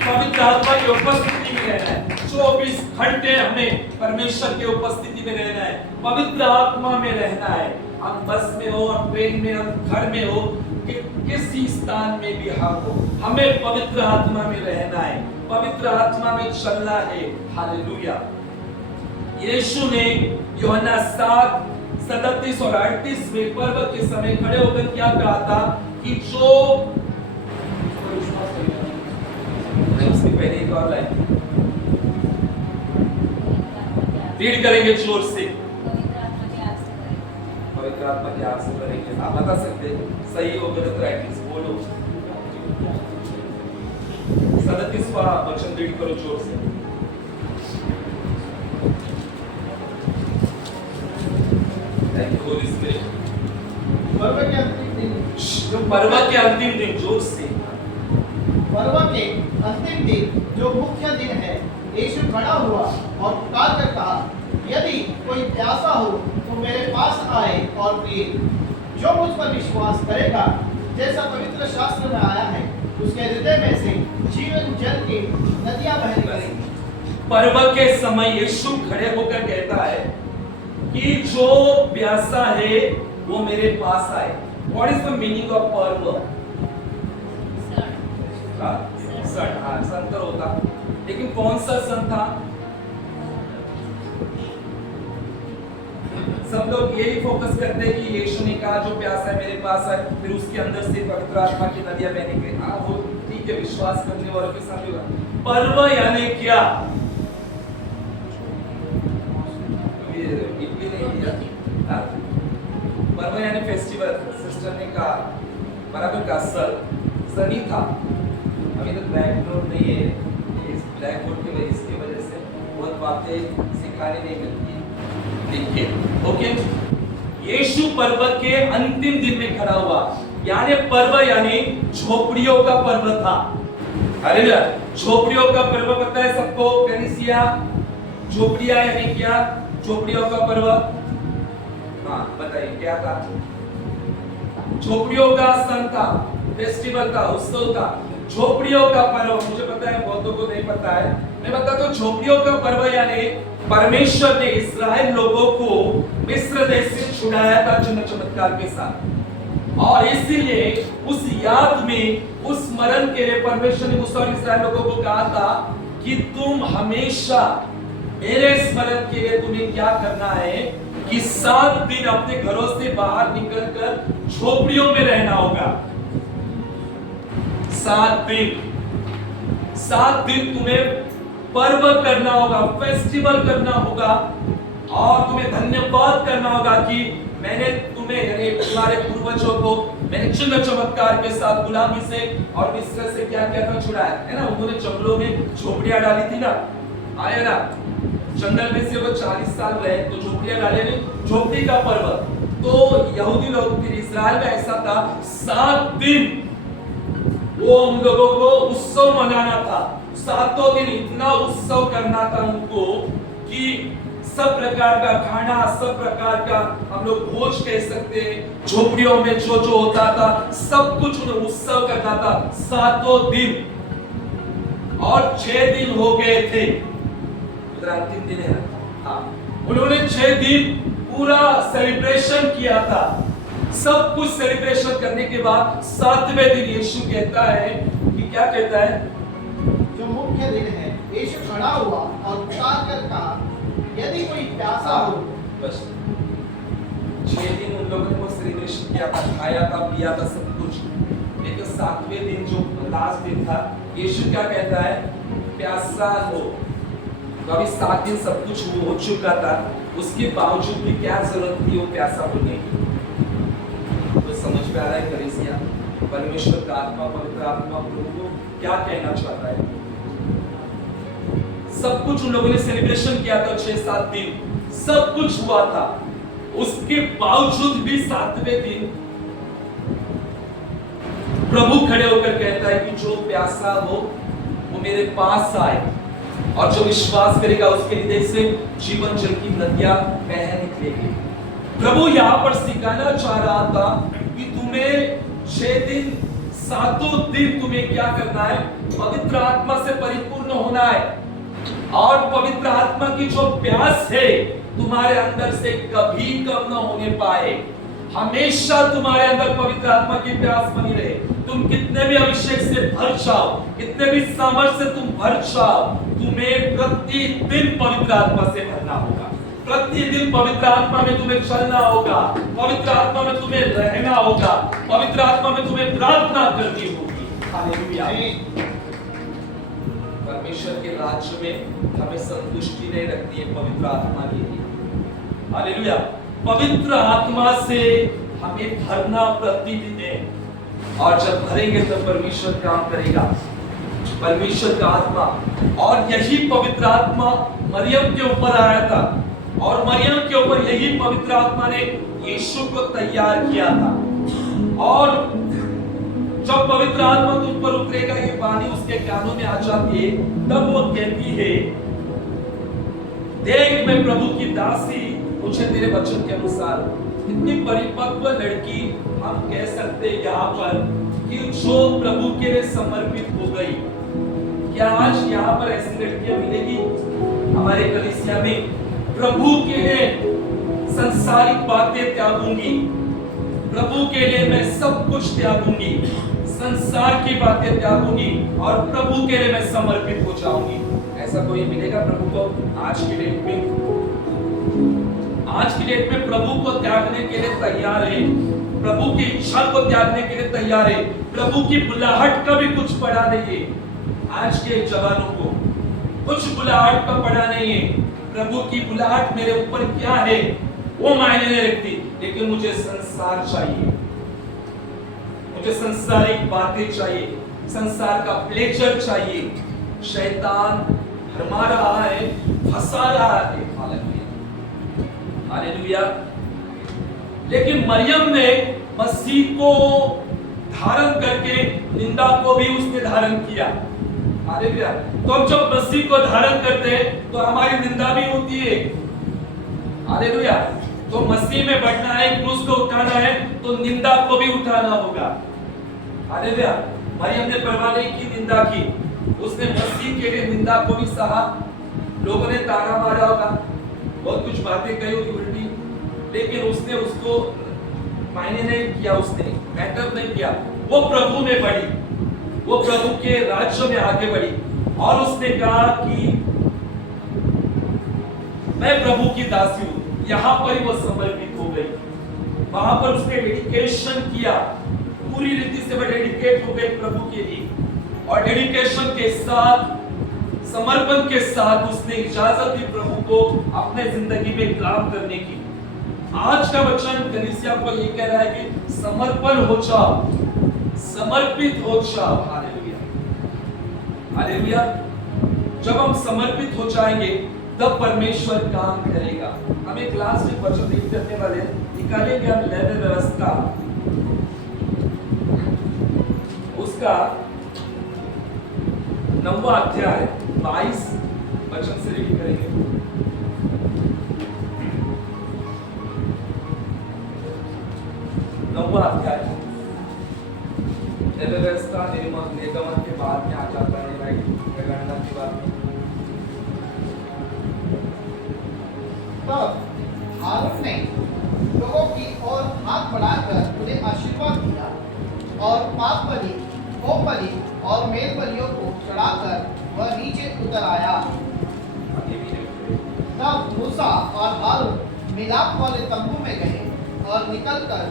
पवित्र आत्मा की उपस्थिति में रहना है। 24 घंटे हमें परमेश्वर के उपस्थिति में रहना है, पवित्र आत्मा में रहना है। हम बस में हो, हम ट्रेन में, हम घर में हो, कि किसी स्थान में भी हम हो, हमें पवित्र आत्मा में रहना है, पवित्र आत्मा में चलना है। हालेलुया। यीशु ने यूहन्ना 7:37 और 38 में पर्व के समय खड़े होकर क्या कहा था कि जो उसके पहले एक और लाइन रीड करेंगे जोर से। पवित्र आत्मा के आप से करेंगे। आप बता सकते सही हो गलत हो, एटलीस्ट बोलो। 37वां वचन रीड करो जोर से। Thank you Holi spirit. पर्व के अंतिम दिन, जो पर्व के अंतिम दिन, जोर से। पर्व के अंतिम दिन जो मुख्य दिन है, यीशु खड़ा हुआ और पुकार कर कहा, यदि कोई प्यासा हो तो मेरे पास आए और पिए। जो मुझ पर विश्वास करेगा, जैसा पवित्र शास्त्र में आया है, उसके हृदय में से जीवन जल की नदियां बह करेंगी। पर्व के समय यीशु खड़े होकर कहता है कि जो प्यासा है वो मेरे पास आए। What is the meaning of पर्व? संतर होता, लेकिन कौन सा सन था? सब लोग यही फोकस करते हैं कि यीशु ने कहा जो प्यासा है मेरे पास है, फिर उसके अंदर से पवित्र आत्मा की नदियां बहने। हाँ वो ठीक है, विश्वास करने वालों के साथ होगा। पर्व यानी क्या? सिस्टर ने कहा बराबर का सर नहीं था। अभी तो ब्लैक बोर्ड नहीं है, इस ब्लैक बोर्ड की वजह से बहुत बातें सिखाने नहीं मिलती। देखिए ओके, यीशु पर्वत के अंतिम दिन में खड़ा हुआ, यानी पर्व यानी झोपड़ियों का पर्व था। अरे ना, झोपड़ियों का पर्व पता है सबको? कलीसिया झोपड़ियां यानी क्या? झोपड़ियों का पर्व, हाँ बताइए क्या था? झोपड़ियों का सन था, फेस्टिवल था, उत्सव था। झोपड़ियों का पर्व मुझे पता है, बहुतों को नहीं पता है, मैं बताता हूँ। झोपड़ियों का पर्व यानी परमेश्वर ने इस्राएल लोगों को मिस्र देश से छुड़ाया था चिन्ह चमत्कार के साथ, और इसीलिए उस याद में, उस स्मरण के लिए परमेश्वर ने मूसा और इस्राएल लोगों को कहा था कि तुम हमेशा मेरे स्मरण के लिए तुम्हें क्या करना है कि 7 दिन अपने घरों से बाहर निकलकर झोपड़ियों में रहना होगा। 7 दिन तुम्हें पर्व करना होगा, फेस्टिवल करना होगा, और तुम्हें धन्यवाद करना होगा कि मैंने तुम्हें यानी तुम्हारे पूर्वजों को मैंने चिन्ह चमत्कार के साथ गुलामी से और मिस्र से क्या क्या था छुड़ाया है ना। उन्होंने जंगलों में झोपड़ियां डाली थी ना, आया ना, जंगल में से वो 40 साल रहे तो झोपड़ियां डाले नहीं, झोपड़ी का पर्व। तो यहूदी लोग फिर इस्राएल में ऐसा था, 7 दिन वो उन लोगों को उत्सव मनाना था। 7 दिन इतना उत्सव करना था उनको कि सब प्रकार का खाना, सब प्रकार का हम लोग भोज कह सकते हैं, झोपड़ियों में जो जो होता था सब कुछ उन्हें उत्सव करना था 7 दिन। और 6 दिन हो गए थे, अंतिम दिन है ना, हाँ, उन्होंने 6 दिन पूरा सेलिब्रेशन किया था। सब कुछ सेलिब्रेशन करने के बाद 7वें दिन यीशु कहता है कि क्या कहता है? जो मुख्य दिन है, यीशु खड़ा हुआ और उठाकर कहा, यदि कोई प्यासा हो। बस 6 दिन उन लोगों ने वो सेलिब्रेशन किया था, खाया था, पिया था, सब कुछ। लेकिन 7वें दिन जो लास्ट दिन था, यीशु क्या कहता है? प्यासा हो। तो अभी 7 दिन सब कुछ हो चुका था, उसके बावजूद भी क्या जरूरत थी वो प्यासा होने की? तो समझ में आ रहा है कलीसिया, परमेश्वर का आत्मा, पवित्र आत्मा प्रभु को क्या कहना चाहता है? सब कुछ उन लोगों ने सेलिब्रेशन किया था 6-7 दिन, सब कुछ हुआ था, उसके बावजूद भी 7वें दिन प्रभु खड़े होकर कहता है कि जो प्यासा हो वो मेरे पास आए, और जो विश्वास करेगा उसके हृदय से जीवन जल की नदियां बह निकलेगी। प्रभु यहाँ पर सिखाना चाह रहा था कि तुम्हें 6 दिन 7 दिन तुम्हें क्या करना है? पवित्र आत्मा से परिपूर्ण होना है, और पवित्र आत्मा की जो प्यास है तुम्हारे अंदर से कभी कम न होने पाए। हमेशा तुम्हारे अंदर पवित्र आत्मा की प्यास बनी रहे। तुम कितने भी अभिषेक से भर जाओ, कितने भी सामर्थ से तुम भर जाओ, तुम्हें प्रतिदिन पवित्र आत्मा से भरना होगा। प्रतिदिन पवित्र आत्मा में तुम्हें चलना होगा, पवित्र आत्मा में तुम्हें रहना होगा, पवित्र आत्मा में तुम्हें प्रार्थना करनी होगी। हालेलुया। परमेश्वर के राज्य में हमें संतुष्टि नहीं रखनी है पवित्र आत्मा के लिए। हालेलुया। पवित्र आत्मा से हमें भरना प्रतिदिन है, और जब भरेंगे तब परमेश्वर काम करेगा, परमेश्वर का आत्मा। और यही पवित्र आत्मा मरियम के ऊपर आया था, और मरियम के ऊपर यही पवित्र आत्मा ने यीशु को तैयार किया था। और जब पवित्र आत्मा तुम पर उतरेगा, ये वाणी उसके कानों में आ जाती है, तब वो कहती है, देख मैं प्रभु की दासी, मुझे तेरे वचन के अनुसार। इतनी परिपक्व लड़की हम कह सकते हैं यहाँ पर कि जो प्रभु के लिए समर्पित हो गई। क्या आज यहाँ पर ऐसी लड़कियां मिलेगी हमारे कलीसिया में? प्रभु के लिए संसारिक बातें त्यागूंगी, प्रभु के लिए मैं सब कुछ त्यागूंगी, संसार की बातें त्यागूंगी, और प्रभु के लिए मैं समर्पित हो जाऊंगी। ऐसा कोई मिलेगा प्रभु को आज की डेट में? आज की डेट में प्रभु को त्यागने के लिए तैयार है, प्रभु की इच्छा को त्यागने के लिए तैयार है, प्रभु की बुलाहट का भी कुछ पड़ा नहीं है। आज के जवानों को कुछ बुलाहट का पड़ा नहीं है। प्रभु की बुलाहट मेरे ऊपर क्या है वो मायने नहीं रखती, लेकिन मुझे संसार चाहिए, मुझे संसारिक बातें चाहिए, संसार का प्लेजर चाहिए। शैतान भरमा रहा है, फंसा रहा है। हालेलुया। लेकिन मरियम ने मसीह को धारण करके निंदा को भी उसने धारण किया। हालेलुया। तो हम जब मसीह को धारण करते हैं तो हमारी निंदा भी होती है। हालेलुया। तो मसीह में बढ़ना है, क्रूस को उठाना है, तो निंदा को भी उठाना होगा। हालेलुया। मरियम ने परवाह नहीं की, निंदा की, उसने मसीह के लिए निंदा को भी सहा। लोगों ने ताना मारा होगा, बहुत कुछ बातें कही होगी उल्टी, लेकिन उसने उसको मायने नहीं किया, उसने मैटर नहीं किया। वो प्रभु में बढ़ी, वो प्रभु के राज्य में आगे बढ़ी और उसने कहा कि मैं प्रभु की दासी हूं। यहां पर ही वो समर्पित हो गई। वहां पर उसने डेडिकेशन किया, पूरी रीति से वो डेडिकेट हो गई प्रभु के लिए, और डेडिकेशन के साथ, समर्पण के साथ उसने इजाजत दी प्रभु को अपने जिंदगी में काम करने की। आज का वचन कलीसिया को ये कह रहा है कि समर्पण हो जाओ, समर्पित हो जाओ। Hallelujah, hallelujah. जब हम समर्पित हो जाएंगे तब परमेश्वर काम करेगा। हम एक लास्ट एक वचन देख करने वाले, निकालेंगे हम लेवी व्यवस्था, उसका 9वां अध्याय 22 वचन से रीड करेंगे। 9वां अध्याय लेवी व्यवस्था निर्गमन के बाद में आ जाता है, राइट, गणना के बाद में। तब हारून ने लोगों की ओर हाथ बढ़ाकर उन्हें आशीर्वाद दिया और पाप बलि, होम बलि और मेल बलियों को चढ़ाकर वह नीचे उतर आया। तब मूसा और हारून मिलाप वाले तंबू में गए और निकलकर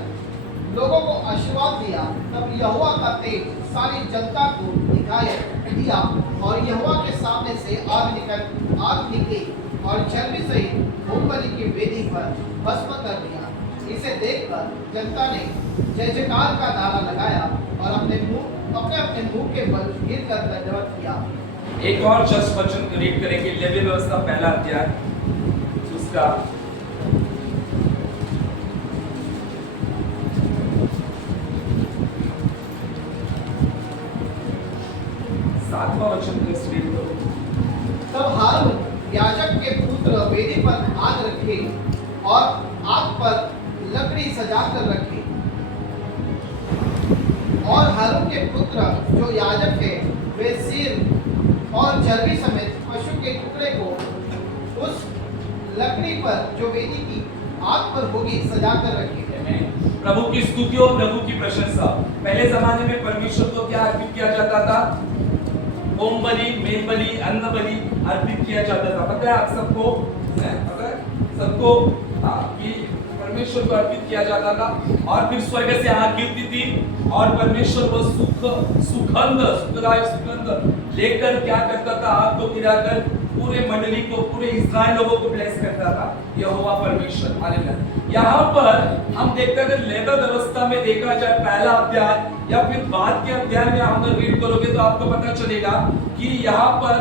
लोगों को आशीर्वाद दिया। तब यहोवा का तेज सारी जनता को दिखाई दिया और यहोवा के सामने से आग निकली और चर्बी सहित होम बलि की वेदी पर भस्म कर दिया। इसे देखकर जनता ने जय जयकार का नारा लगाया और अपने मुंह के बल गिरकर दंडवत किया। एक और जस्ट वचन रीड करेंगे, लेवी व्यवस्था पहला अध्याय, उसका 7वां वचन को रीड करो। तब हारून याजक के पुत्र वेदी पर आग रखे और आग पर लकड़ी सजाकर रखे, और हारून के पुत्र जो याजक है वे सिर और चर्बी समेत पशु के टुकड़े को उस लकड़ी पर जो वेदी की आग पर होगी सजाकर रखे। प्रभु की स्तुति और प्रभु की प्रशंसा। पहले जमाने में परमेश्वर को क्या अर्पित किया जाता था? होम बलि, मेल बलि, अन्न बलि अर्पित किया जाता था। पता है आप सबको? पता है सबको कि परमेश्वर को अर्पित किया जाता था, और फिर स्वर्ग से आग गिरती थी और परमेश्वर वो सुगंध लेकर क्या करता था? आग को गिराकर पूरे मंडली को, पूरे इस्राएल लोगों को ब्लेस करता था यहोवा परमेश्वर। हालेलुया। यहाँ पर हम देखते हैं लेवी व्यवस्था में देखा जाए पहला अध्याय या फिर बाद के अध्याय में हम अगर रीड करोगे तो आपको पता चलेगा कि यहाँ पर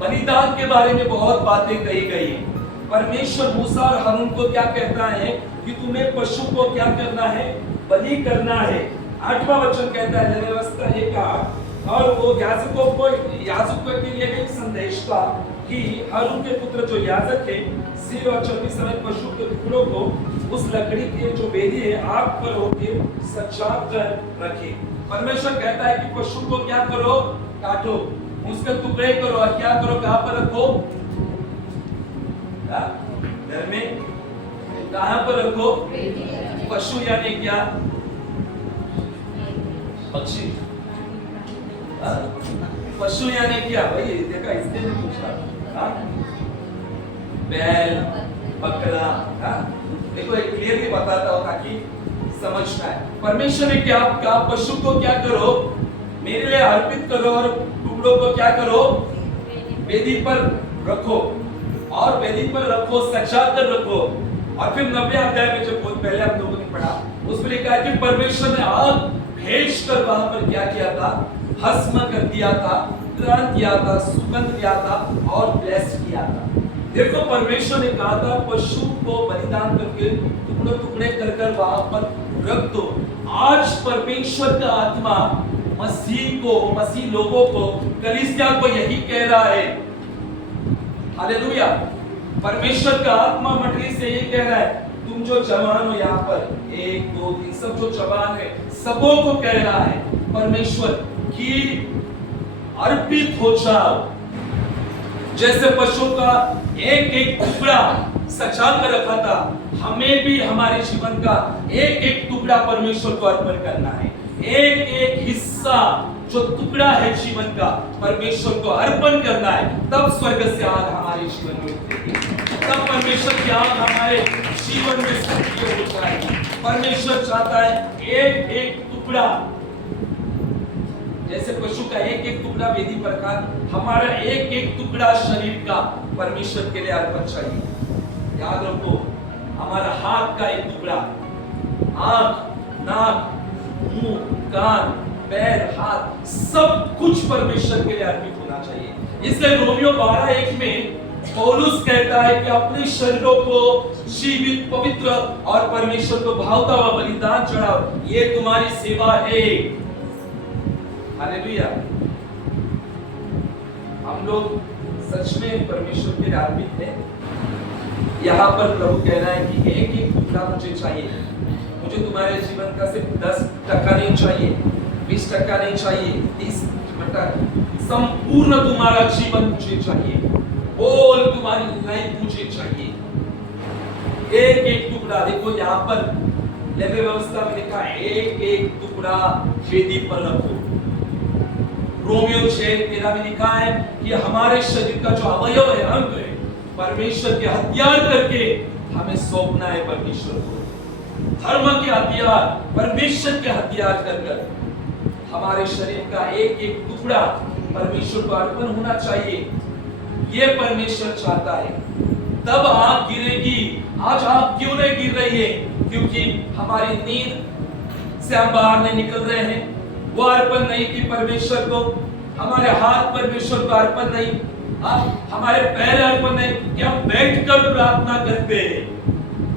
बलिदान के बारे में बहुत बातें कही गई है। परमेश्वर मूसा और हारून को क्या कहता है कि तुम्हें पशु को क्या करना है? बलि करना है। 8वां वचन कहता है लेवी व्यवस्था 1:8, और वो याजकों के लिए भी एक संदेश था कि हारून के पुत्र जो याजक है सिर और चर्बी समेत पशु के टुकड़ों को उस लकड़ी के जो वेदी है आग पर होकर सजा कर रखे। परमेश्वर कहता है कि पशु को क्या करो? काटो, उसके टुकड़े करो, और क्या करो? कहां पर रखो? घर में। कहां पर रखो? पशु यानी क्या? पक्षी। पशु यानी क्या भाई? देखा, इसने भी पूछा। बैल, बकरा। देखो एक क्लियरली बताता हूं ताकि समझना है। परमेश्वर ने क्या कहा? पशु को क्या करो? मेरे लिए अर्पित करो, और टुकड़ों को क्या करो? वेदी पर रखो, और वेदी पर रखो, सजा कर रखो। और फिर 90 अध्याय में जब बहुत पहले हम लोगों ने पढ़ा उसमें लिखा है कि परमेश्वर ने आग भेज कर वहां पर क्या किया था, भस्म कर दिया था, ग्रहण किया था, सुगंध दिया था और ब्लेस किया था। देखो परमेश्वर ने कहा था पशु को बलिदान करके टुकड़े टुकड़े कर कर वहां पर रख दो। आज परमेश्वर का आत्मा मसीह लोगों को, कलीसिया को यही कह रहा है। हालेलुया। परमेश्वर का आत्मा मंडली से यही कह रहा है, तुम जो जवान हो यहाँ पर 1 2 3 सब जो जवान है सबों को कह रहा है परमेश्वर कि अर्पित हो जाओ। जैसे पशु का एक एक टुकड़ा सजा कर रखा था, हमें भी हमारे जीवन का एक एक टुकड़ा परमेश्वर को अर्पण करना है। एक एक हिस्सा जो टुकड़ा है जीवन का परमेश्वर को अर्पण करना है, तब स्वर्ग से आग हमारे जीवन में उतरेगी, तब परमेश्वर की आग हमारे जीवन में सक्रिय हो जाएगी। परमेश्वर चाहता है एक एक टुकड़ा, जैसे पशु का एक एक टुकड़ा वेदी पर का, हमारा एक एक टुकड़ा शरीर का परमेश्वर के लिए अर्पण चाहिए। याद रखो, हमारा हाथ का एक टुकड़ा, आंख, नाक, मुंह, कान, पैर, हाथ, सब कुछ परमेश्वर के लिए अर्पित होना चाहिए। इसलिए रोमियो 12:1 में पौलुस कहता है कि अपने शरीरों को जीवित, पवित्र और परमेश्वर को भावता हुआ बलिदान चढ़ाओ, ये तुम्हारी सेवा है। हालेलुया। हम लोग सच में परमेश्वर के लिए अर्पित हैं। यहाँ पर प्रभु कह रहा है कि एक एक टुकड़ा मुझे चाहिए। मुझे तुम्हारे जीवन का सिर्फ 10% नहीं चाहिए, 20% नहीं चाहिए, 30%, संपूर्ण तुम्हारा जीवन मुझे चाहिए। बोल तुम्हारी लाइफ मुझे चाहिए। एक एक टुकड़ा, देखो यहाँ पर लेवे व्यवस्था में लिखा है एक एक टुकड़ा वेदी पर रखो। रोमियो 6:13 में लिखा है कि हमारे शरीर का जो अवयव है, अंग है, परमेश्वर के हथियार करके हमें सौंपना है परमेश्वर को। धर्म के हथियार, परमेश्वर के हथियार कर हमारे शरीर का एक एक टुकड़ा परमेश्वर को अर्पण होना चाहिए। ये परमेश्वर चाहता है, तब आग गिरेगी। आज आग क्यों नहीं गिर रही है? क्योंकि हमारी नींद से हम बाहर नहीं निकल रहे हैं। वो अर्पण नहीं की परमेश्वर को, हमारे हाथ परमेश्वर को अर्पण नहीं, हमारे पैर अर्पण नहीं कि हम बैठकर प्रार्थना करते हैं।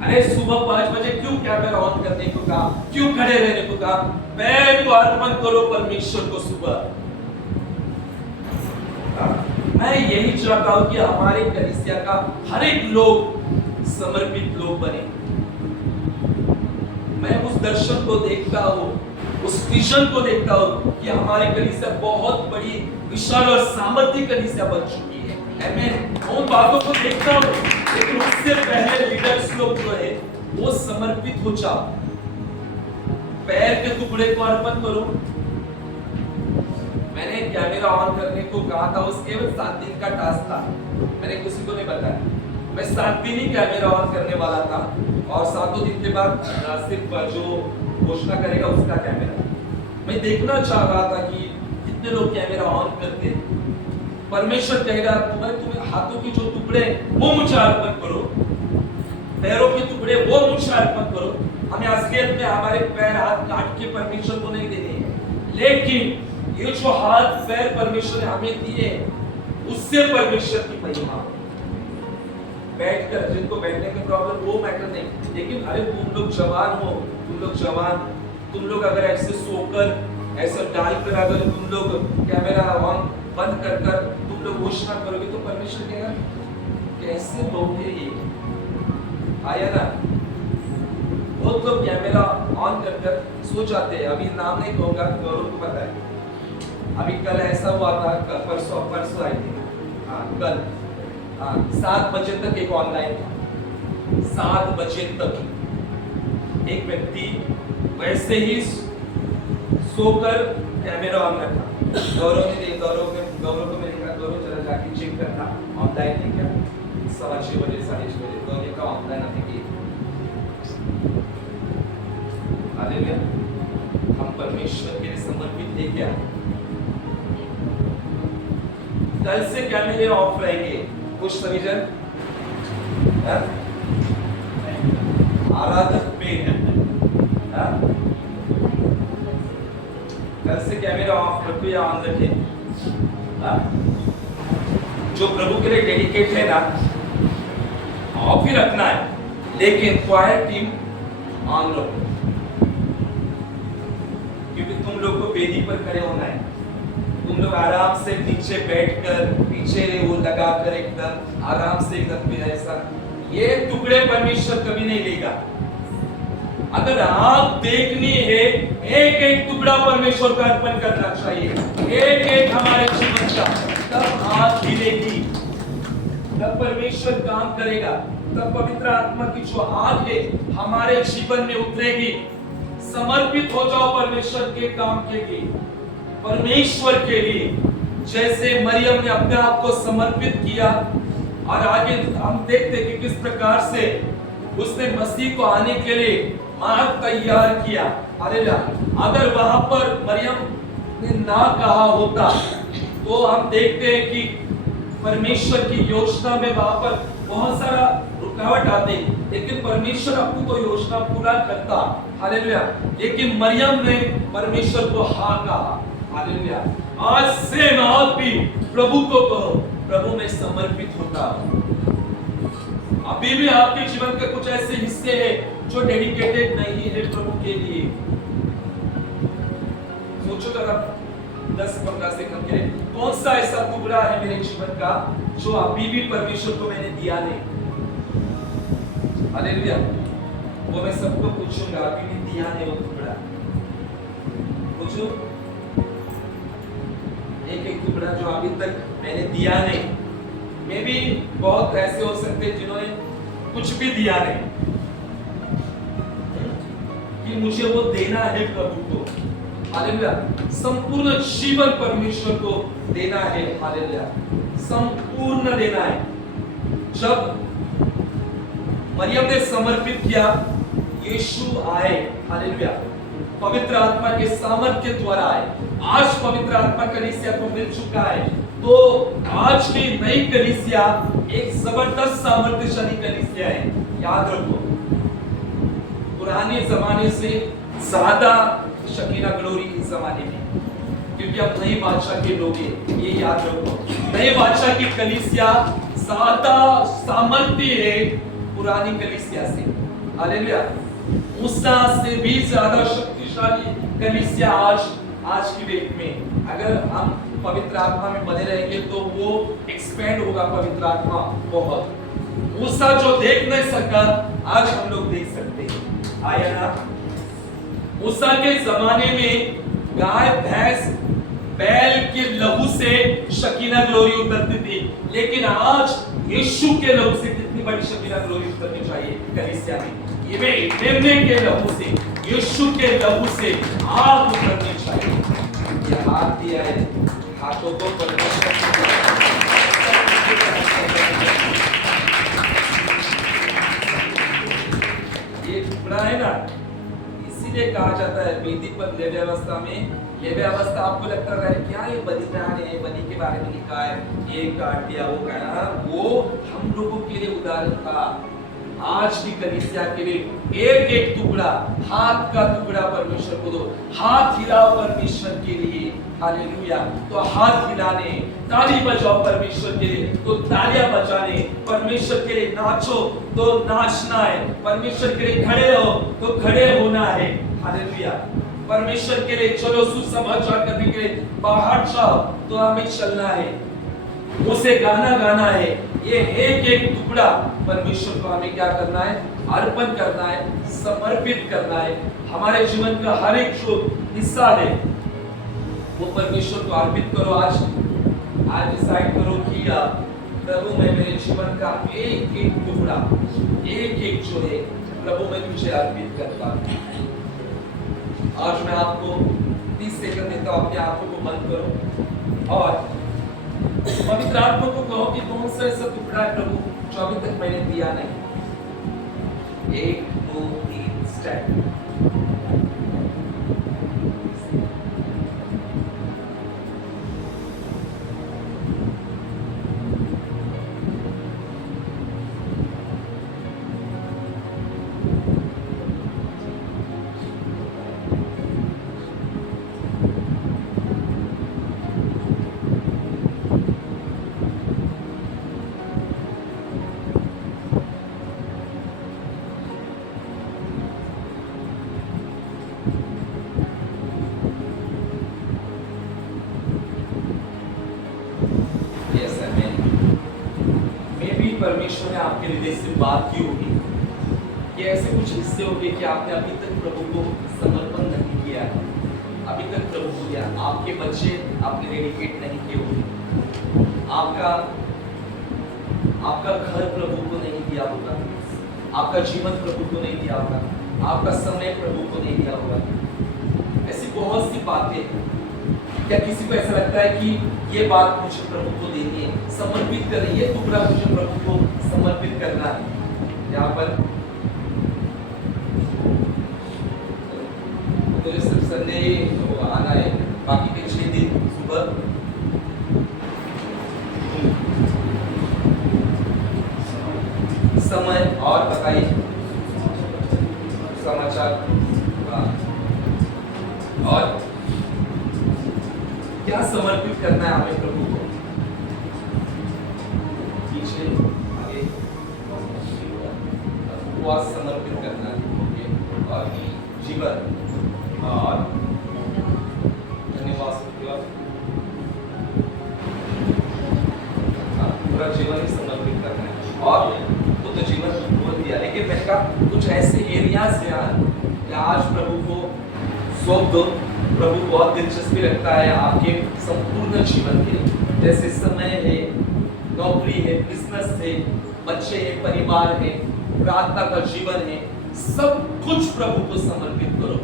अरे सुबह 5 बजे क्यों कैमरा ऑन करने को कहा, क्यों खड़े रहने को कहा? पैर को अर्पण करो परमेश्वर को सुबह। मैं यही चाहता हूं कि हमारे कलीसिया का हर एक लोग समर्पित लोग बने। मैं उस दर्शन को देखता हूं, उस विजन को देखता हूं कि हमारे कलीसिया बहुत बड़ी, विशाल और सामर्थ्य कलीसिया बन चुकी है। मैं उन बातों को देखता हूं, लेकिन उससे पहले लीडर्स लोग जो है वो समर्पित हो जाओ। पैर के टुकड़े को अर्पण करो। मैंने कैमरा ऑन करने को कहा था, उसके केवल 7 दिन का टास्क था। मैंने किसी को नहीं बताया, मैं 7 दिन ही कैमरा ऑन करने वाला था और 7 दिन के बाद सिर्फ जो घोषणा करेगा उसका कैमरा। मैं देखना चाह रहा था कि कितने लोग कैमरा ऑन करते। परमेश्वर कहेगा तुम्हें हाथों के जो टुकड़े वो मुझे अर्पण करो, पैरों के टुकड़े वो मुझे अर्पण करो। हमें असलियत में हमारे पैर हाथ काट के परमेश्वर को नहीं देने हैं, लेकिन ये जो हाथ पैर परमेश्वर ने हमें दिए उससे परमेश्वर की महिमा। बैठकर, जिनको बैठने की प्रॉब्लम वो मैटर नहीं, लेकिन अरे तुम लोग जवान हो, तुम लोग अगर ऐसे सोकर ऐसा डालकर अगर तुम लोग कैमरा ऑन बंद कर तुम लोग घोषणा करोगे तो परमेश्वर कहेगा कैसे लोग हैं ये। आया ना? बहुत लोग कैमरा ऑन कर सो जाते हैं। अभी नाम नहीं कहूंगा, गौरव को पता है। अभी कल ऐसा हुआ था, परसों आई थी, कल 7 बजे तक एक ऑनलाइन था। 7 बजे तक एक व्यक्ति वैसे ही सोकर कैमरा ऑन रखा। गौरव को मैंने कहा गौरव जरा जाके चेक करना ऑनलाइन है क्या। 6:15 बजे 6:30 बजे गौरव का ऑनलाइन अभी की। हालेलुया। हम परमेश्वर के लिए समर्पित थे क्या? कल से कैमरे ऑफ रहेंगे। कुछ सविजन आराधक पे हाथ पे ऑन रखे। जो प्रभु के लिए डेडिकेट है ना, ऑफ ही रखना है, लेकिन क्वायर टीम ऑन रखो, क्योंकि तुम लोग को वेदी पर खड़े होना है। तुम लोग आराम से नीचे बैठकर, पीछे वो लगाकर एकदम आराम से एकदम ऐसा, ये टुकड़े परमेश्वर कभी नहीं लेगा। अगर आप देखनी है, एक एक टुकड़ा परमेश्वर को अर्पण करना चाहिए, एक एक हमारे जीवन का, तब हाथ हिलेगी, तब परमेश्वर काम करेगा, तब पवित्र आत्मा की जो आग है हमारे जीवन में उतरेगी। समर्पित हो जाओ परमेश्वर के काम के लिए, परमेश्वर के लिए, जैसे मरियम ने अपने आप को समर्पित किया। और आगे हम देखते कि किस प्रकार से उसने मसीह को आने के लिए मार्ग तैयार किया। हालेलुया। अगर वहां पर मरियम ने ना कहा होता तो हम देखते हैं कि परमेश्वर की योजना में वहां पर बहुत सारा रुकावट आते, लेकिन परमेश्वर अपनी तो योजना पूरा करता। हालेलुया। लेकिन मरियम ने परमेश्वर को हाँ कहा। हालेलुया। आज से आप भी प्रभु को कहो, प्रभु में समर्पित होता हूं। अभी भी आपके जीवन के कुछ ऐसे हिस्से हैं जो डेडिकेटेड नहीं है प्रभु के लिए। सोचो जरा 10-15 सेकंड के लिए, कौन सा ऐसा टुकड़ा है मेरे जीवन का जो अभी भी परमेश्वर को मैंने दिया नहीं। हालेलुया। वो मैं सबको पूछूंगा, अभी भी दिया नहीं वो टुकड़ा। पूछो, एक एक टुकड़ा जो अभी तक मैंने दिया नहीं। मे भी बहुत ऐसे हो सकते हैं जिन्होंने कुछ भी दिया नहीं, कि मुझे वो देना है प्रभु को। हालेलुया। संपूर्ण जीवन परमेश्वर को देना है। हालेलुया। संपूर्ण देना है। जब मरियम ने समर्पित किया, यीशु आए। हालेलुया। पवित्र आत्मा के सामर्थ्य द्वारा आए। आज पवित्र आत्मा कलीसिया को मिल चुका है, तो आज की नई कलीसिया एक जबरदस्त सामर्थ्यशाली कलीसिया है। याद रखो, पुराने जमाने से ज्यादा शकीना ग्लोरी इस जमाने में, क्योंकि अब नए बादशाह के लोग हैं। ये याद रखो, नए बादशाह की कलीसिया ज्यादा सामर्थ्य है पुरानी कलीसिया से। हालेलुया। मूसा से भी ज्यादा शक्तिशाली कलीसिया आज की डेट में। अगर हम पवित्र आत्मा में बने रहेंगे तो वो एक्सपेंड होगा पवित्र आत्मा बहुत। मूसा जो देख नहीं सका, आज हम लोग देख सकते हैं। आया ना? मूसा के जमाने में गाय भैंस बैल के लहू से शकीना ग्लोरी उतरती थी, लेकिन आज यीशु के लहू से कितनी बड़ी शकीना ग्लोरी उतरनी चाहिए कलीसिया में। ये मेमने के लहू से, यीशु के लहू से आग उतरनी चाहिए। ये हाथ दिया है, हाथों को परमेश्वर ये टुकड़ा है ना, इसीलिए कहा जाता है वेदी पर लेव्य अवस्था में। लेव्य अवस्था आपको लगता है क्या ये बलिदान है, बलि के बारे में लिखा है, ये काट दिया वो कहना, वो हम लोगों के लिए उदाहरण था। आज की कलीसिया के लिए एक एक टुकड़ा, हाथ का टुकड़ा परमेश्वर को दो। हाथ हिलाओ परमेश्वर के लिए। हालेलुया। तो हाथ हिलाने, ताली बजाओ परमेश्वर के लिए तो तालियां बजाने, परमेश्वर के लिए नाचो तो नाचना है, परमेश्वर के लिए खड़े रहो तो खड़े होना है। हालेलुया। परमेश्वर के लिए चलो सुसमाचार करने के लिए बाहर जाओ तो हमें चलना है, उसे गाना गाना है। ये एक एक टुकड़ा परमेश्वर को हमें क्या करना है? अर्पण करना है, समर्पित करना है। हमारे जीवन का हर एक जो हिस्सा है वो परमेश्वर को अर्पित करो। आज डिसाइड करो कि प्रभु मैं मेरे जीवन का एक एक टुकड़ा, एक एक जो है प्रभु मैं तुझे अर्पित करता हूं। आज मैं आपको 30 सेकंड देता हूं, अपने आंखों को बंद करो और पवित्र आत्मा को कहो कि कौन सा ऐसा टुकड़ा है प्रभु जो अभी तक मैंने दिया नहीं। 1 2 3 स्टेप। परमेश्वर ने आपके हृदय से बात की होगी कि ऐसे कुछ हिस्से होंगे कि आपने अभी तक प्रभु को समर्पण नहीं किया है, अभी तक प्रभु को दिया, आपके बच्चे आपने डेडिकेट नहीं किए होंगे, आपका घर प्रभु को नहीं दिया होगा, आपका जीवन प्रभु को नहीं दिया होगा, आपका समय प्रभु को नहीं दिया होगा। ऐसी बहुत सी बातें हैं। क्या किसी को ऐसा लगता है कि ये बात मुझे प्रभु को देनी है, समर्पित करनी है, टुकड़ा मुझे प्रभु को समर्पित करना है? यहाँ पर तो सिर्फ संडे आना है, बाकी के 6 दिन सुबह समय और बताइए समाचार और क्या समर्पित करना है हमें प्रभु को? पीछे आगे उपवास समर्पित करना है, ओके, और जीवन और धन्यवाद पूरा जीवन ही समर्पित करना है। और वो तो जीवन बोल दिया, लेकिन मैंने कहा कुछ ऐसे एरियाज हैं आज प्रभु को सौंप दो। प्रभु बहुत दिलचस्पी रखता है आपके संपूर्ण जीवन के, जैसे समय है, नौकरी है, बिजनेस है, बच्चे हैं, परिवार है, प्रार्थना का जीवन है, सब कुछ प्रभु को समर्पित करो,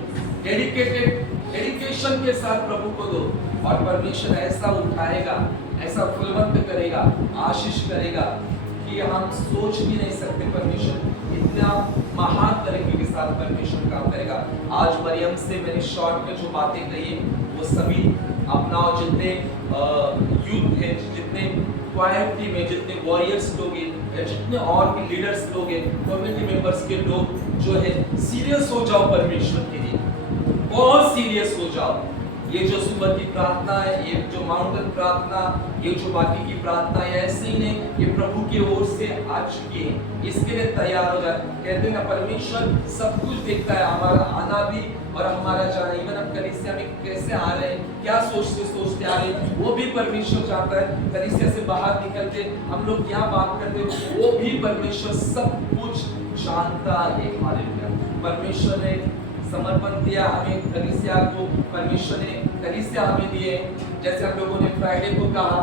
डेडिकेशन के साथ प्रभु को दो, और परमेश्वर ऐसा उठाएगा, ऐसा फलवंत करेगा, आशीष करेगा कि हम सोच भी नहीं सकते। परमेश्वर इतना महान तरीके के साथ परमेश्वर काम करेगा। आज मरियम से मैंने शॉर्ट में जो बातें कही वो सभी अपनाओ, जितने यूथ है, जितने क्वायर टीम है, जितने वॉरियर्स लोग हैं, जितने और भी लीडर्स लोग हैं, कम्युनिटी मेंबर्स के लोग जो है, सीरियस हो जाओ परमेश्वर के लिए, बहुत सीरियस हो जाओ। ये जो सुबह की प्रार्थना है, ये जो माउंटेन प्रार्थना, ये जो बाकी की प्रार्थना है, ऐसे ही नहीं, ये प्रभु की ओर से आ चुकी है, इसके लिए तैयार हो जाए। कहते हैं ना, परमेश्वर सब कुछ देखता है, हमारा आना भी और हमारा जाना, इवन हम कलीसिया में कैसे आ रहे हैं, क्या सोचते आ रहे हैं, वो भी परमेश्वर चाहता है। कलीसिया से बाहर निकलते हम लोग क्या बात करते, वो भी परमेश्वर सब कुछ जानता है। हालेलुया। परमेश्वर ने समर्पण दिया हमें कलीसिया को, परमेश्वर ने कलीसिया हमें दिए। जैसे हम लोगों ने फ्राइडे को कहा,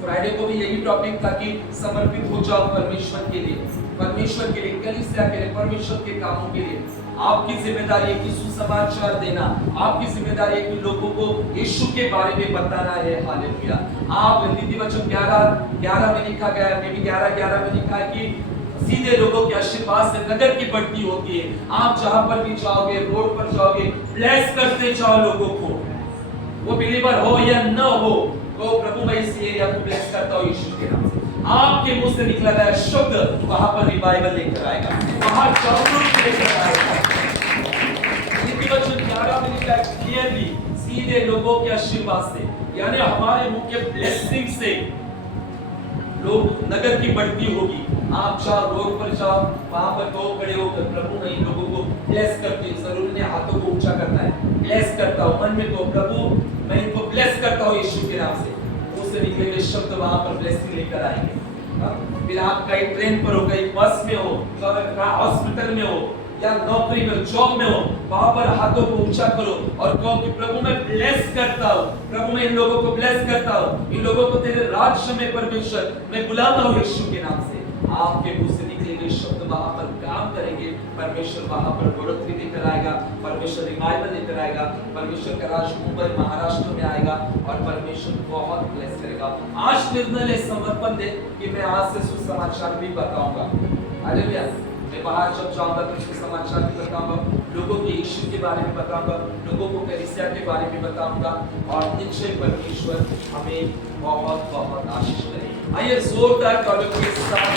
फ्राइडे को भी यही टॉपिक था कि समर्पित हो जाओ परमेश्वर के लिए, परमेश्वर के लिए, कलीसिया के लिए, परमेश्वर के कामों के लिए। आपकी जिम्मेदारी है कि सुसमाचार देना, आपकी जिम्मेदारी है कि लोगों को यीशु के बारे में बताना है। हालेलुया। आप नीतिवचन 11 में लिखा गया है, मैं भी 11 में लिखा है कि सीधे लोगों के आशीर्वाद से नगर की बढ़ती होती है। आप जहां पर भी जाओगे, रोड पर जाओगे, ब्लेस करते जाओ लोगों को, वो बिलीवर हो या न हो, तो प्रभु मैं इस एरिया को ब्लेस करता हूं यीशु के नाम से। आपके मुंह से निकला गया शब्द वहां पर रिवाइवल लेकर आएगा, वहां जागरूक लेकर आएगा। नीतिवचन 11 में लिखा है क्लियरली, सीधे लोगों के आशीर्वाद से, यानी हमारे मुंह के ब्लेसिंग से लोग नगर की बढ़ती होगी। आप जाओ, रोड पर जाओ, वहां पर दो खड़े होकर प्रभु मैं इन लोगों को ब्लेस करती हूँ, जरूर ने हाथों को ऊंचा करना है, ब्लेस करता हूँ, मन में तो प्रभु मैं इनको ब्लेस करता हूँ यीशु के नाम से। मुंह से निकले हुए शब्द वहां पर ब्लेसिंग लेकर आएंगे। फिर आप कहीं ट्रेन पर हो, कहीं बस में हो, हॉस्पिटल में हो या नौकरी में, जॉब में हो, वहां पर हाथों को ऊंचा करो और कहो कि प्रभु मैं ब्लेस करता हूँ, प्रभु मैं इन लोगों को ब्लेस करता हूँ, इन लोगों को तेरे राज्य में परमेश्वर मैं बुलाता हूँ यीशु के नाम से। आपके मुंह से निकले हुए शब्द वहां पर काम करेंगे, परमेश्वर वहां पर बढ़ोतरी लेकर आएगा, परमेश्वर रिवाइवल लेकर आएगा, परमेश्वर का राज मुंबई महाराष्ट्र में आएगा और परमेश्वर बहुत ब्लेस करेगा। आज निर्णय ले, समर्पण दे कि मैं आज से सुसमाचार भी बताऊंगा। हालेलुया। मैं बाहर जब जाऊंगा तो सुसमाचार भी बताऊंगा, लोगों के यीशु के बारे में बताऊंगा, लोगों को कलीसिया के बारे में बताऊंगा, और निश्चय परमेश्वर हमें बहुत बहुत आशीष करेगा। आइए जोरदार तालियों के साथ